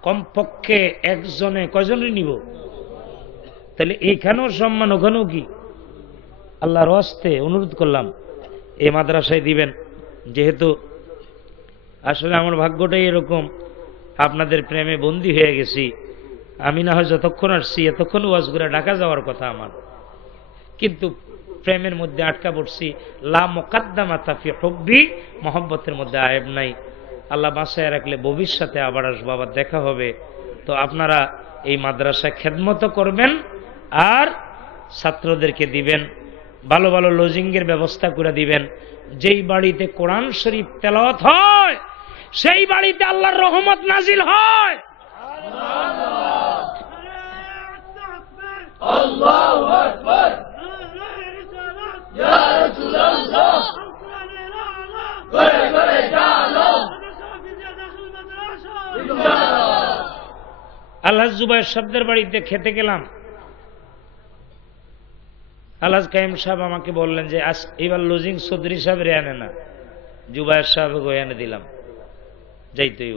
কমপক্ষে একজনে কয়জনই নিব? তাহলে এইখানেও সম্মান, ওখানেও কি? আল্লাহর হস্তে অনুরোধ করলাম এই মাদ্রাসায় দিবেন। যেহেতু আসলে আমার ভাগ্যটাই এরকম, আপনাদের প্রেমে বন্দী হয়ে গেছি। আমি না হয় যতক্ষণ আসছি এতক্ষণ ওয়াজ করে ঢাকা যাওয়ার কথা আমার, কিন্তু প্রেমের মধ্যে আটকা পড়ছি। লা মুকাদ্দামাতা ফি হুব্বি, মহব্বতের মধ্যে আয়েব নাই। আল্লাহ বাঁচায় রাখলে ভবিষ্যতে আবার আসবো, আবার দেখা হবে। তো আপনারা এই মাদ্রাসায় খেদমত করবেন আর ছাত্রদেরকে দিবেন, ভালো ভালো লজিংয়ের ব্যবস্থা করে দিবেন। যেই বাড়িতে কোরআন শরীফ তেলাওয়াত হয় সেই বাড়িতে আল্লাহর রহমত নাজিল হয়। আল্লাহু আকবার, ইয়া রাসূলুল্লাহ, করে করে চলো। আল্লাহ জুবাইর শব্দের বাড়িতে খেতে গেলাম। আল্লাহ কাইম সাহেব আমাকে বললেন যে এবার লজিং চৌধুরী সাহেব রে আনে না, জুবাইর সাহেব এনে দিলাম, যাইতেই।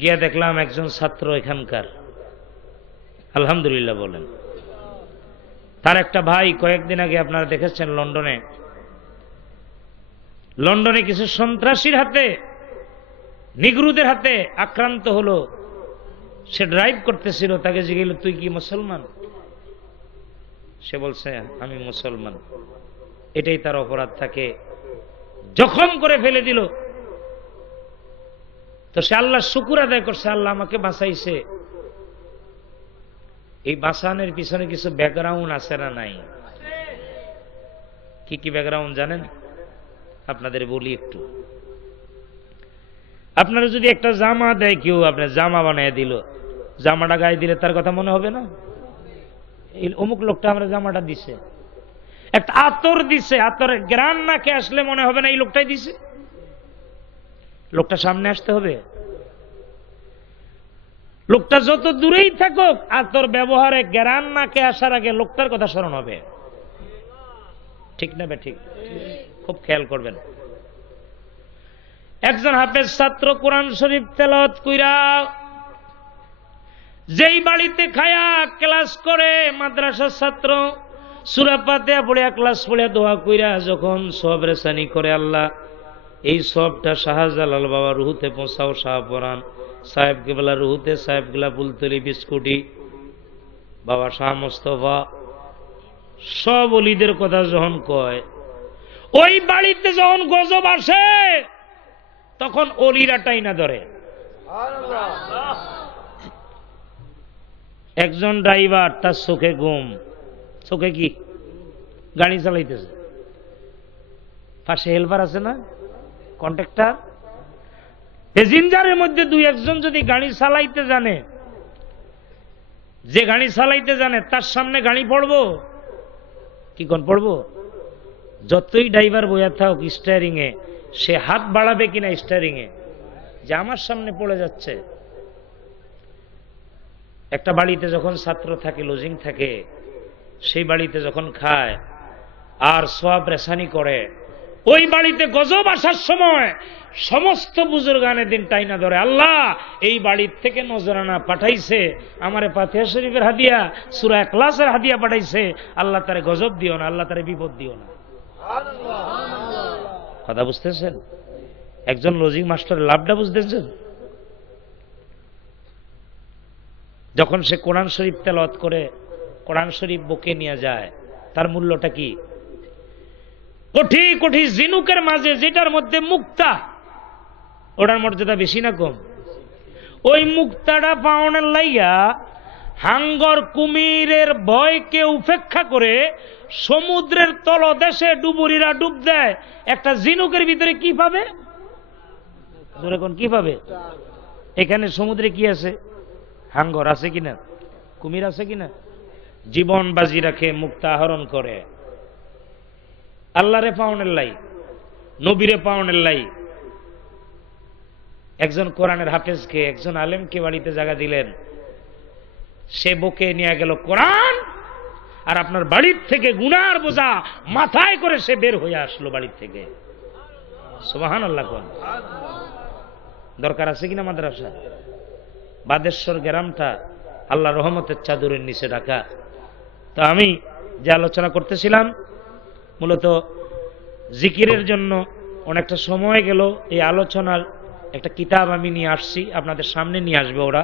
গিয়া দেখলাম একজন ছাত্র এখানকার, আলহামদুলিল্লাহ বলেন। তার একটা ভাই কয়েকদিন আগে আপনারা দেখেছেন লন্ডনে কিছু সন্ত্রাসীর হাতে, নিগ্রুদের হাতে আক্রান্ত হলো। সে ড্রাইভ করতেছিল, তাকে জিজ্ঞেস, তুই কি মুসলমান? সে বলছে আমি মুসলমান। এটাই তার অপরাধ, থাকে জখম করে ফেলে দিল। তো সে আল্লাহ শুকুর আদায় করছে, আল্লাহ আমাকে বাঁচাইছে। এই বাঁচানোর পিছনে কিছু ব্যাকগ্রাউন্ড আছে না নাই? কি কি ব্যাকগ্রাউন্ড জানেন? আপনাদের বলি একটু। আপনারা যদি একটা জামা দেয় কেউ, আপনার জামা বানিয়ে দিল, জামাটা গায়ে দিলে তার কথা মনে হবে না? এই অমুক লোকটা আমরা জামাটা দিছে। একটা আতর দিছে, আতরের গ্রান নাকে আসলে মনে হবে না এই লোকটাই দিছে? লোকটা সামনে আসতে হবে। লোকটা যত দূরেই থাকুক, আতর ব্যবহারে গ্রান নাকে আসার আগে লোকটার কথা স্মরণ হবে। ঠিক না বে ঠিক? খুব খেয়াল করবেন। একজন হাফেজ ছাত্র কোরআন শরীফ তেলাওয়াত কইরা যেই বাড়িতে খায়া ক্লাস করে, মাদ্রাসার ছাত্র সূরা ফাতিহা পড়িয়া ক্লাস পড়িয়া দোয়া কইরা যখন সওয়াব রেসানি করে, আল্লাহ এই সবটা শাহজালাল বাবা রুহুতে পৌঁছাও, শাহপরান সাহেব কেবলা রুহুতে, সাহেব গেলা ফুলতলি বিস্কুটি, বাবা শাহ মোস্তফা, সব অলিদের কথা যখন কয়, ওই বাড়িতে যখন গজব আসে তখন অলিরা টাইনা ধরে। একজন ড্রাইভার, তার চোখে ঘুম, চোখে কি? গাড়ি চালাইতেছে, পাশে হেল্পার আছে না, কন্ট্রাক্টর, প্যাসেঞ্জারের মধ্যে 2-1 যদি গাড়ি চালাইতে জানে, যে গাড়ি চালাইতে জানে তার সামনে গাড়ি পড়বো কি কোন পড়বো? যতই ড্রাইভার বইয়া থাক স্টিয়ারিং এ, সে হাত বাড়াবে কিনা স্টিয়ারিং এ, যে আমার সামনে পড়ে যাচ্ছে। একটা বাড়িতে যখন ছাত্র থাকে, লজিং থাকে, সেই বাড়িতে যখন খায় আর সওয়াব রেসানি করে, ওই বাড়িতে গজব আসার সময় সমস্ত বুজুর্গানের দিন টাইনা ধরে, আল্লাহ এই বাড়ির থেকে নজরানা পাঠাইছে, আমারে ফাতিহা শরীফের হাদিয়া, সূরা ইখলাসের হাদিয়া পাঠাইছে, আল্লাহ তারে গজব দিও না, আল্লাহ তারে বিপদ দিও না। কথা বুঝতেছেন? একজন লজিং মাস্টার লাভটা বুঝতেছেন? যখন সে কোরআন শরীফ তেলাওয়াত করে, কোরআন শরীফ বুকে নিয়ে যায়, তার মূল্যটা কি? কোটি কোটি জিনুকের মাঝে যেটার মধ্যে মুক্তা, ওটার মর্যাদা বেশি না কম? ওই মুক্তাটা পাওয়ানোর লাইগা হাঙ্গর কুমিরের ভয়কে উপেক্ষা করে সমুদ্রের তলদেশে ডুবুরিরা ডুব দেয়, একটা জিনুকের ভিতরে কি পাবে? কি পাবে? এখানে সমুদ্রে কি আছে? হাঙ্গর আছে কিনা? কুমির আছে কিনা? জীবন বাজি রাখে মুক্তা আহরণ করে। আল্লাহরে পাওনের লাই, নবীরে পাওনের লাই একজন কোরআনের হাফেজকে, একজন আলেমকে বাড়িতে জায়গা দিলেন, সে বুকে নিয়ে গেল কোরআন, আর আপনার বাড়ির থেকে গুনার বোঝা মাথায় করে সে বের হয়ে আসলো বাড়ির থেকে। সুবহানাল্লাহ। কোন দরকার আছে কিনা মাদ্রাসা? বাদেশ্বর গ্রামটা আল্লাহ রহমতের চাদরের নিচে ঢাকা। তো আমি যে আলোচনা করতেছিলাম, মূলত জিকিরের জন্য অনেকটা সময় গেল। এই আলোচনার একটা কিতাব আমি নিয়ে আসছি, আপনাদের সামনে নিয়ে আসবে ওরা।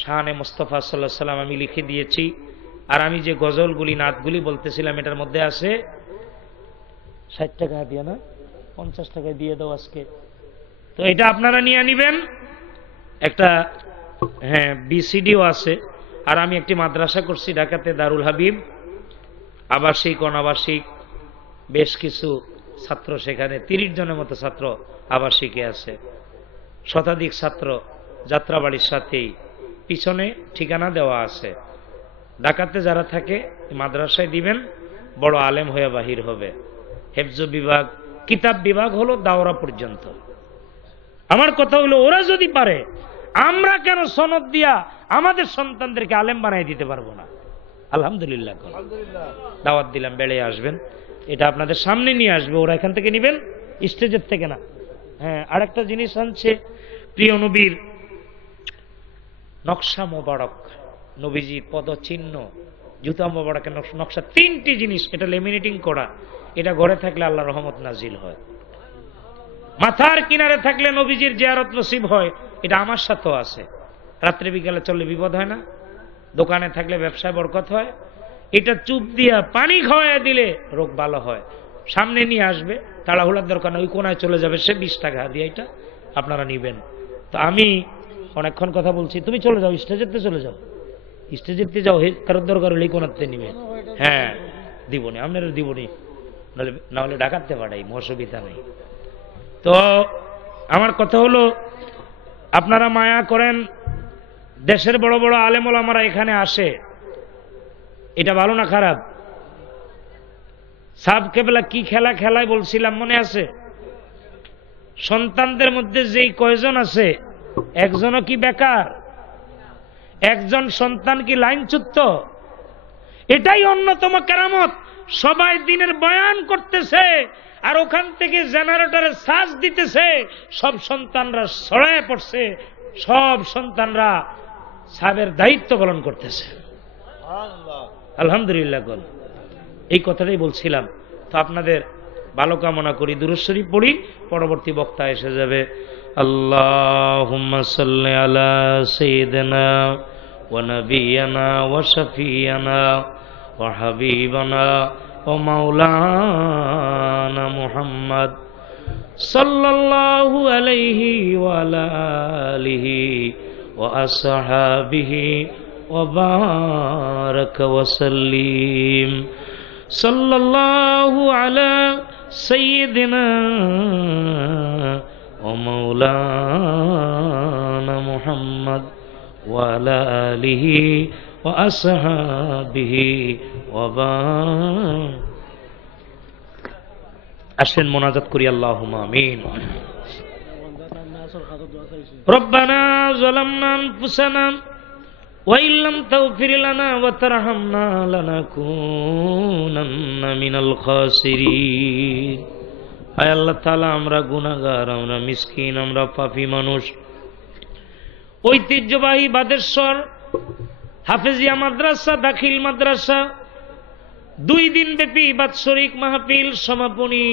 শানে মুস্তাফা সাল্লাল্লাহু আলাইহি ওয়াসাল্লাম আমি লিখে দিয়েছি। আর আমি যে গজলগুলি, নাতগুলি বলতেছিলাম, এটার মধ্যে আছে 60 টাকা দিয়ে না 50 টাকায় দিয়ে দাও আজকে। তো এটা আপনারা নিয়ে নিবেন। একটা বিসিডিও আছে। আর আমি একটি মাদ্রাসা করছি ঢাকাতে, দারুল হাবিব, আবাসিক অনাবাসিক বেশ কিছু ছাত্র, সেখানে 30 জনের মতো ছাত্র আবাসিকে আছে, শতাধিক ছাত্র যাত্রাবাড়ির সাথেই, পিছনে ঠিকানা দেওয়া আছে। ঢাকাতে যারা থাকে মাদ্রাসায় দিবেন, বড় আলেম হয়ে বাহির হবে। হেফজ বিভাগ, কিতাব বিভাগ হলো দাওরা পর্যন্ত। আমার কথা হলো, ওরা যদি পারে, আমরা কেন সনদ দিয়া আমাদের সন্তানদেরকে আলেম বানাই দিতে পারবো না? আলহামদুলিল্লাহ। দাওয়াত দিলাম, বেড়ে আসবেন। এটা আপনাদের সামনে নিয়ে আসবে, ওরা এখান থেকে নিবেন, স্টেজের থেকে না। আরেকটা জিনিস আনছে, প্রিয় নবীর নকশা মোবারক, নবীজির পদচিহ্ন, জুতা মোবারকের নকশা, 3টি জিনিস। এটা লেমিনেটিং করা, এটা ঘরে থাকলে আল্লাহ রহমত নাজিল হয়। মাথার কিনারে থাকলে নবীজির জিয়ারত নসিব হয়। এটা আমার সাথেও আছে। রাত্রে বিকালে চললে বিপদ হয় না, দোকানে থাকলে ব্যবসায় বরকত হয়। এটা চুপ দিয়া পানি খাওয়াইয়া দিলে রোগ ভালো হয়। সামনে নিয়ে আসবে, তাড়াহুড়ার দরকার না, ওই কোনায় চলে যাবে, সে 20 টাকা দিয়ে এটা আপনারা নিবেন। তো আমি অনেকক্ষণ কথা বলছি, তুমি চলে যাও, স্টেজেতে চলে যাও, স্টেজেতে যাও, কারোর দরকার হলে কোনাতে নিবে। দিবনি, আপনারা দিবনি, না হলে ডাকাতে পাঠাই, অসুবিধা নেই। তো আমার কথা হলো, আপনারা মায়া করেন, দেশের বড় বড় আলেম ওলামারা এখানে আসে, এটা ভালো না খারাপ? সাব কেবলা কি খেলা খেলায় বলছিলাম, মনে আছে? সন্তানদের মধ্যে যেই কয়জন আছে, একজনও কি বেকার? একজন সন্তান কি লাইনচ্যুত? এটাই অন্যতম কেরামত। সবাই দিনের বয়ান করতেছে, আর ওখান থেকে জেনারেটরে চার্জ দিতেছে, সব সন্তানরা ছড়ায় পড়ছে, সব সন্তানরা সাহেবের দায়িত্ব পালন করতেছে। আলহামদুলিল্লাহ। এই কথাটাই বলছিলাম। তো আপনাদের ভালো কামনা করি, দুরূদ শরীফ পড়ি, পরবর্তী বক্তা এসে যাবে। আল্লাহুম্মা সাল্লি আলা সাইয়্যিদিনা ওয়া নাবিয়িনা ওয়া শাফিয়ানা ওয়া হাবিবানা ওয়া মাওলানা মুহাম্মদ সাল্লাল্লাহু আলাইহি ওয়া আলা আলিহি ওয়া আসহাবিহি ওয়া বারাকা ওয়া সাল্লিম। সাল্লাল্লাহু আলা সাইয়্যিদিনা ওয়া মাওলানা মুহাম্মদ ওয়া আলা আলিহি ওয়া আসহাবিহি ওয়া বারাকা। আসেন মোনাজাত করি, আল্লাহুম্মা আমিন। রব্বানা যালামনা আনফুসানা ওয়া ইল্লাম তাগফির লানা ওয়া তারহামনা লানাকুনান্না মিনাল খাসিরিন। আয় আল্লাহ তাআলা, আমরা গুনাহগার, আমরা মিসকিন, আমরা পাপী মানুষ। ঐতিহ্যবাহী বাদেশ্বর হাফেজিয়া মাদ্রাসা, দাখিল মাদ্রাসা 2 দিন ব্যাপী বাৎসরিক মাহফিল সমাপনী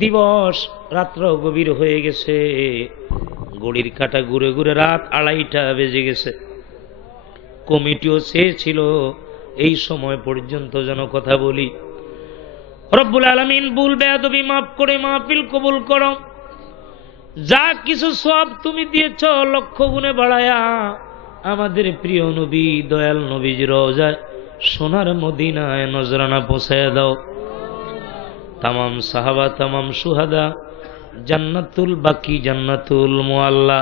দিবস। রাত্র গভীর হয়ে গেছে, ঘড়ির কাঁটা ঘুরে ঘুরে রাত 2:30 বেজে গেছে। কমিটিও চেয়েছিল এই সময় পর্যন্ত যেন কথা বলি। রব্বুল আলামিন ভুল বেয়াদবি মাফ করে মাহফিল কবুল করো। যা কিছু সওয়াব তুমি দিয়েছ লক্ষ গুণে বাড়ায়া আমাদের প্রিয় নবী দয়াল নবীর রওজায় সোনার মদিনায় নজরানা পৌঁছায়া দাও। তামাম সাহাবা, তামাম সুহাদা, জান্নাতুল বাকি, জান্নাতুল মুআল্লা,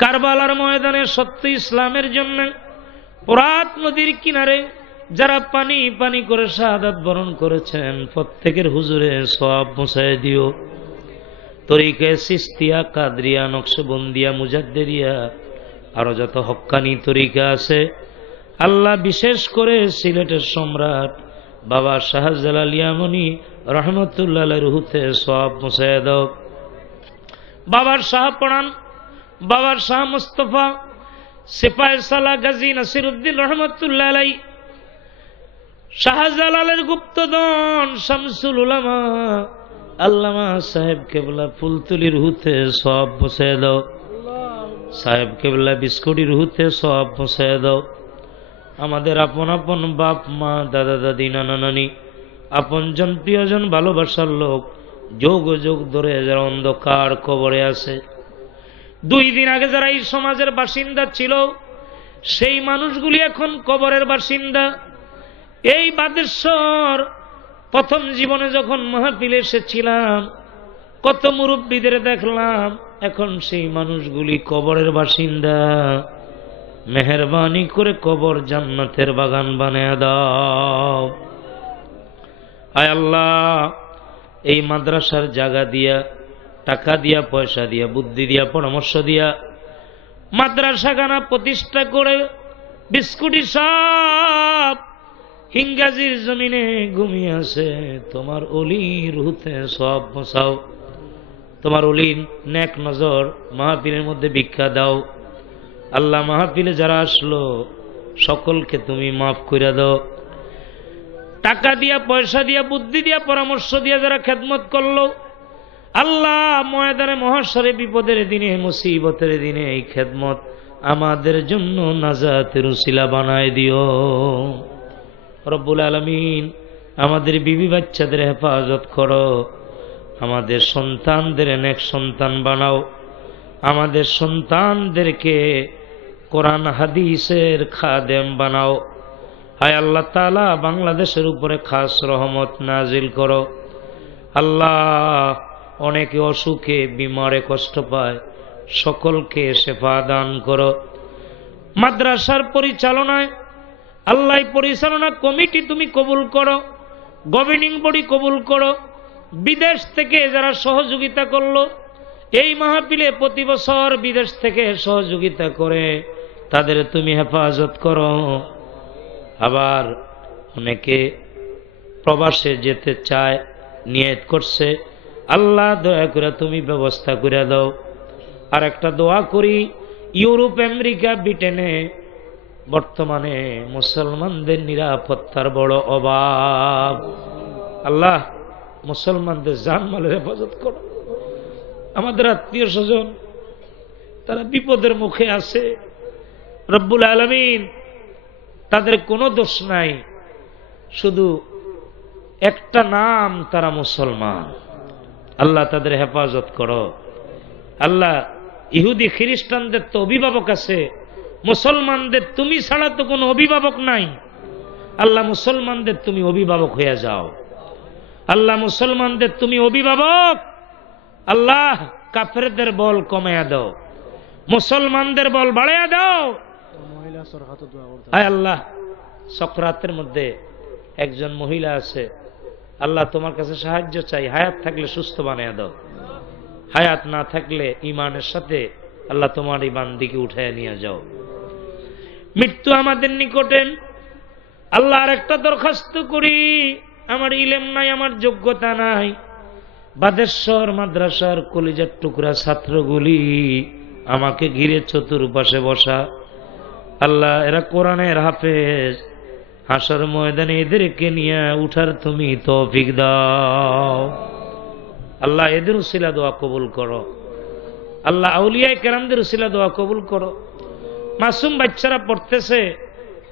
কারবালার ময়দানে সত্য ইসলামের জন্য ফোরাত নদীর কিনারে যারা পানি পানি করে শাহাদাত বরণ করেছেন, প্রত্যেকের হুজুরে সওয়াব পৌঁছায় দিও। তরিকায়ে সিস্তিয়া, কাদরিয়া, নকশবন্দিয়া, মুজাদ্দেদিয়া, আরো যত হক্কানি তরিকা আছে আল্লাহ, বিশেষ করে সিলেটের সম্রাট বাবা শাহজালাল ইয়ামানি রহমতুল্লাহ আলাইহির রুহুতে সওয়াব পৌঁছায় দাও। বাবার শাহ পড়ান, বাবার শাহ মুস্তফা সিপাহি সালাহ গাজী নাসিরউদ্দিন রহমতুল্লাহ আলাইহি, শাহজালালের গুপ্তধন শামসুল উলামা আল্লামা সাহেব কেবলা ফুলতুলির রুহুতে সওয়াব পৌঁছায় দাও। সাহেব কেবলা বিস্কুটির রুহুতে সওয়াব পৌঁছায় দাও। আমাদের আপন আপন বাপ মা, দাদা দাদি, নানা নানি, আপনজন প্রিয়জন, ভালোবাসার লোক, যোগ যোগ ধরে যারা অন্ধকার কবরে আছে, 2 দিন আগে যারা এই সমাজের বাসিন্দা ছিল সেই মানুষগুলি এখন কবরের বাসিন্দা। এই বাদেশ্বর প্রথম জীবনে যখন মাহফিলে এসেছিলাম কত মুরব্বীদের দেখলাম, এখন সেই মানুষগুলি কবরের বাসিন্দা। মেহেরবানি করে কবর জান্নাতের বাগান বানিয়ে দাও। আয় আল্লাহ, এই মাদ্রাসার জায়গা দিয়া, টাকা দিয়া, পয়সা দিয়া, বুদ্ধি দিয়া, পরামর্শ দিয়া মাদ্রাসাখানা প্রতিষ্ঠা করে বিস্কুটি সব হিঙ্গাজির জমিনে ঘুমিয়ে আছে, তোমার অলির রুহুতে সব পৌঁছাও। তোমার অলির নেক নজর মাহফিলের মধ্যে ভিক্ষা দাও। আল্লাহ, মাহফিলে যারা আসলো সকলকে তুমি মাফ করে দাও। টাকা দিয়া, পয়সা দিয়া, বুদ্ধি দিয়া, পরামর্শ দিয়া যারা খেদমত করলো আল্লাহ, ময়দানে মহাশরে বিপদের দিনে, মুসিবতের দিনে এই খেদমত আমাদের জন্য নাজাতের উসিলা বানায় দিও। রব্বুল আলামিন, আমাদের বিবি বাচ্চাদের হেফাজত করো, আমাদের সন্তানদের নেক সন্তান বানাও, আমাদের সন্তানদেরকে কোরআন হাদিসের খাদেম বানাও। হায় আল্লাহ তাআলা, বাংলাদেশের উপরে খাস রহমত নাজিল করো। আল্লাহ, অনেকে অসুখে বিমারে কষ্ট পায়, সকলকে শেফা দান করো। মাদ্রাসার পরিচালনায় আল্লাহ, পরিচালনা কমিটি তুমি কবুল করো, গভর্নিং বডি কবুল করো। বিদেশ থেকে যারা সহযোগিতা করলো এই মাহফিলে, প্রতি বছর বিদেশ থেকে সহযোগিতা করে, তাদের তুমি হেফাজত করো। আবার অনেকে প্রবাসে যেতে চায়, নিয়ত করছে, আল্লাহ দয়া করে তুমি ব্যবস্থা করে দাও। আর একটা দোয়া করি, ইউরোপ, আমেরিকা, ব্রিটেনে বর্তমানে মুসলমানদের নিরাপত্তার বড় অভাব। আল্লাহ, মুসলমানদের জানমালের হেফাজত করো। আমাদের আত্মীয় স্বজন তারা বিপদের মুখে আছে, রব্বুল আলামিন তাদের কোনো দোষ নাই, শুধু একটা নাম, তারা মুসলমান। আল্লাহ, তাদের হেফাজত করো। আল্লাহ, ইহুদি খ্রিস্টানদের তো অভিভাবক আছে, মুসলমানদের তুমি ছাড়া তো কোনো অভিভাবক নাই। আল্লাহ, মুসলমানদের তুমি অভিভাবক হয়ে যাও। আল্লাহ, মুসলমানদের তুমি অভিভাবক। আল্লাহ, কাফেরদের বল কমায়া দাও, মুসলমানদের বল বাড়াইয়া দাও। আয় আল্লাহ, সকরাতের মধ্যে একজন মহিলা আছে, আল্লাহ তোমার কাছে সাহায্য চাই। হায়াত থাকলে সুস্থ বানিয়ে দাও, হায়াত না থাকলে ইমানের সাথে আল্লাহ তোমার এই বান্দিকে উঠায় নিয়ে যাও। মৃত্যু আমাদের নিকটে। আল্লাহ আর একটা দরখাস্ত করি, আমার ইলম নাই, আমার যোগ্যতা নাই, বাদেশ্বর মাদ্রাসার কলিজার টুকরা ছাত্রগুলি আমাকে ঘিরে চতুর্পাশে বসা। আল্লাহ এরা কোরআনের হাফেজ, হাসর ময়দানে এদেরকে নিয়ে উঠার তুমি তৌফিক দাও। আল্লাহ এদের উসিলা দোয়া কবুল করো। আল্লাহ আউলিয়ায়ে কেরামদের উসিলা দোয়া কবুল করো। মাসুম বাচ্চারা পড়তেছে,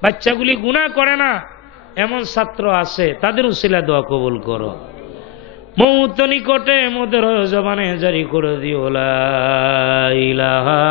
বাচ্চাগুলি গুনাহ করে না, এমন ছাত্র আছে, তাদের উসিলা দোয়া কবুল করো। মৌত নিকটে মোদের জবানে জারি করে দিও লা ইলাহা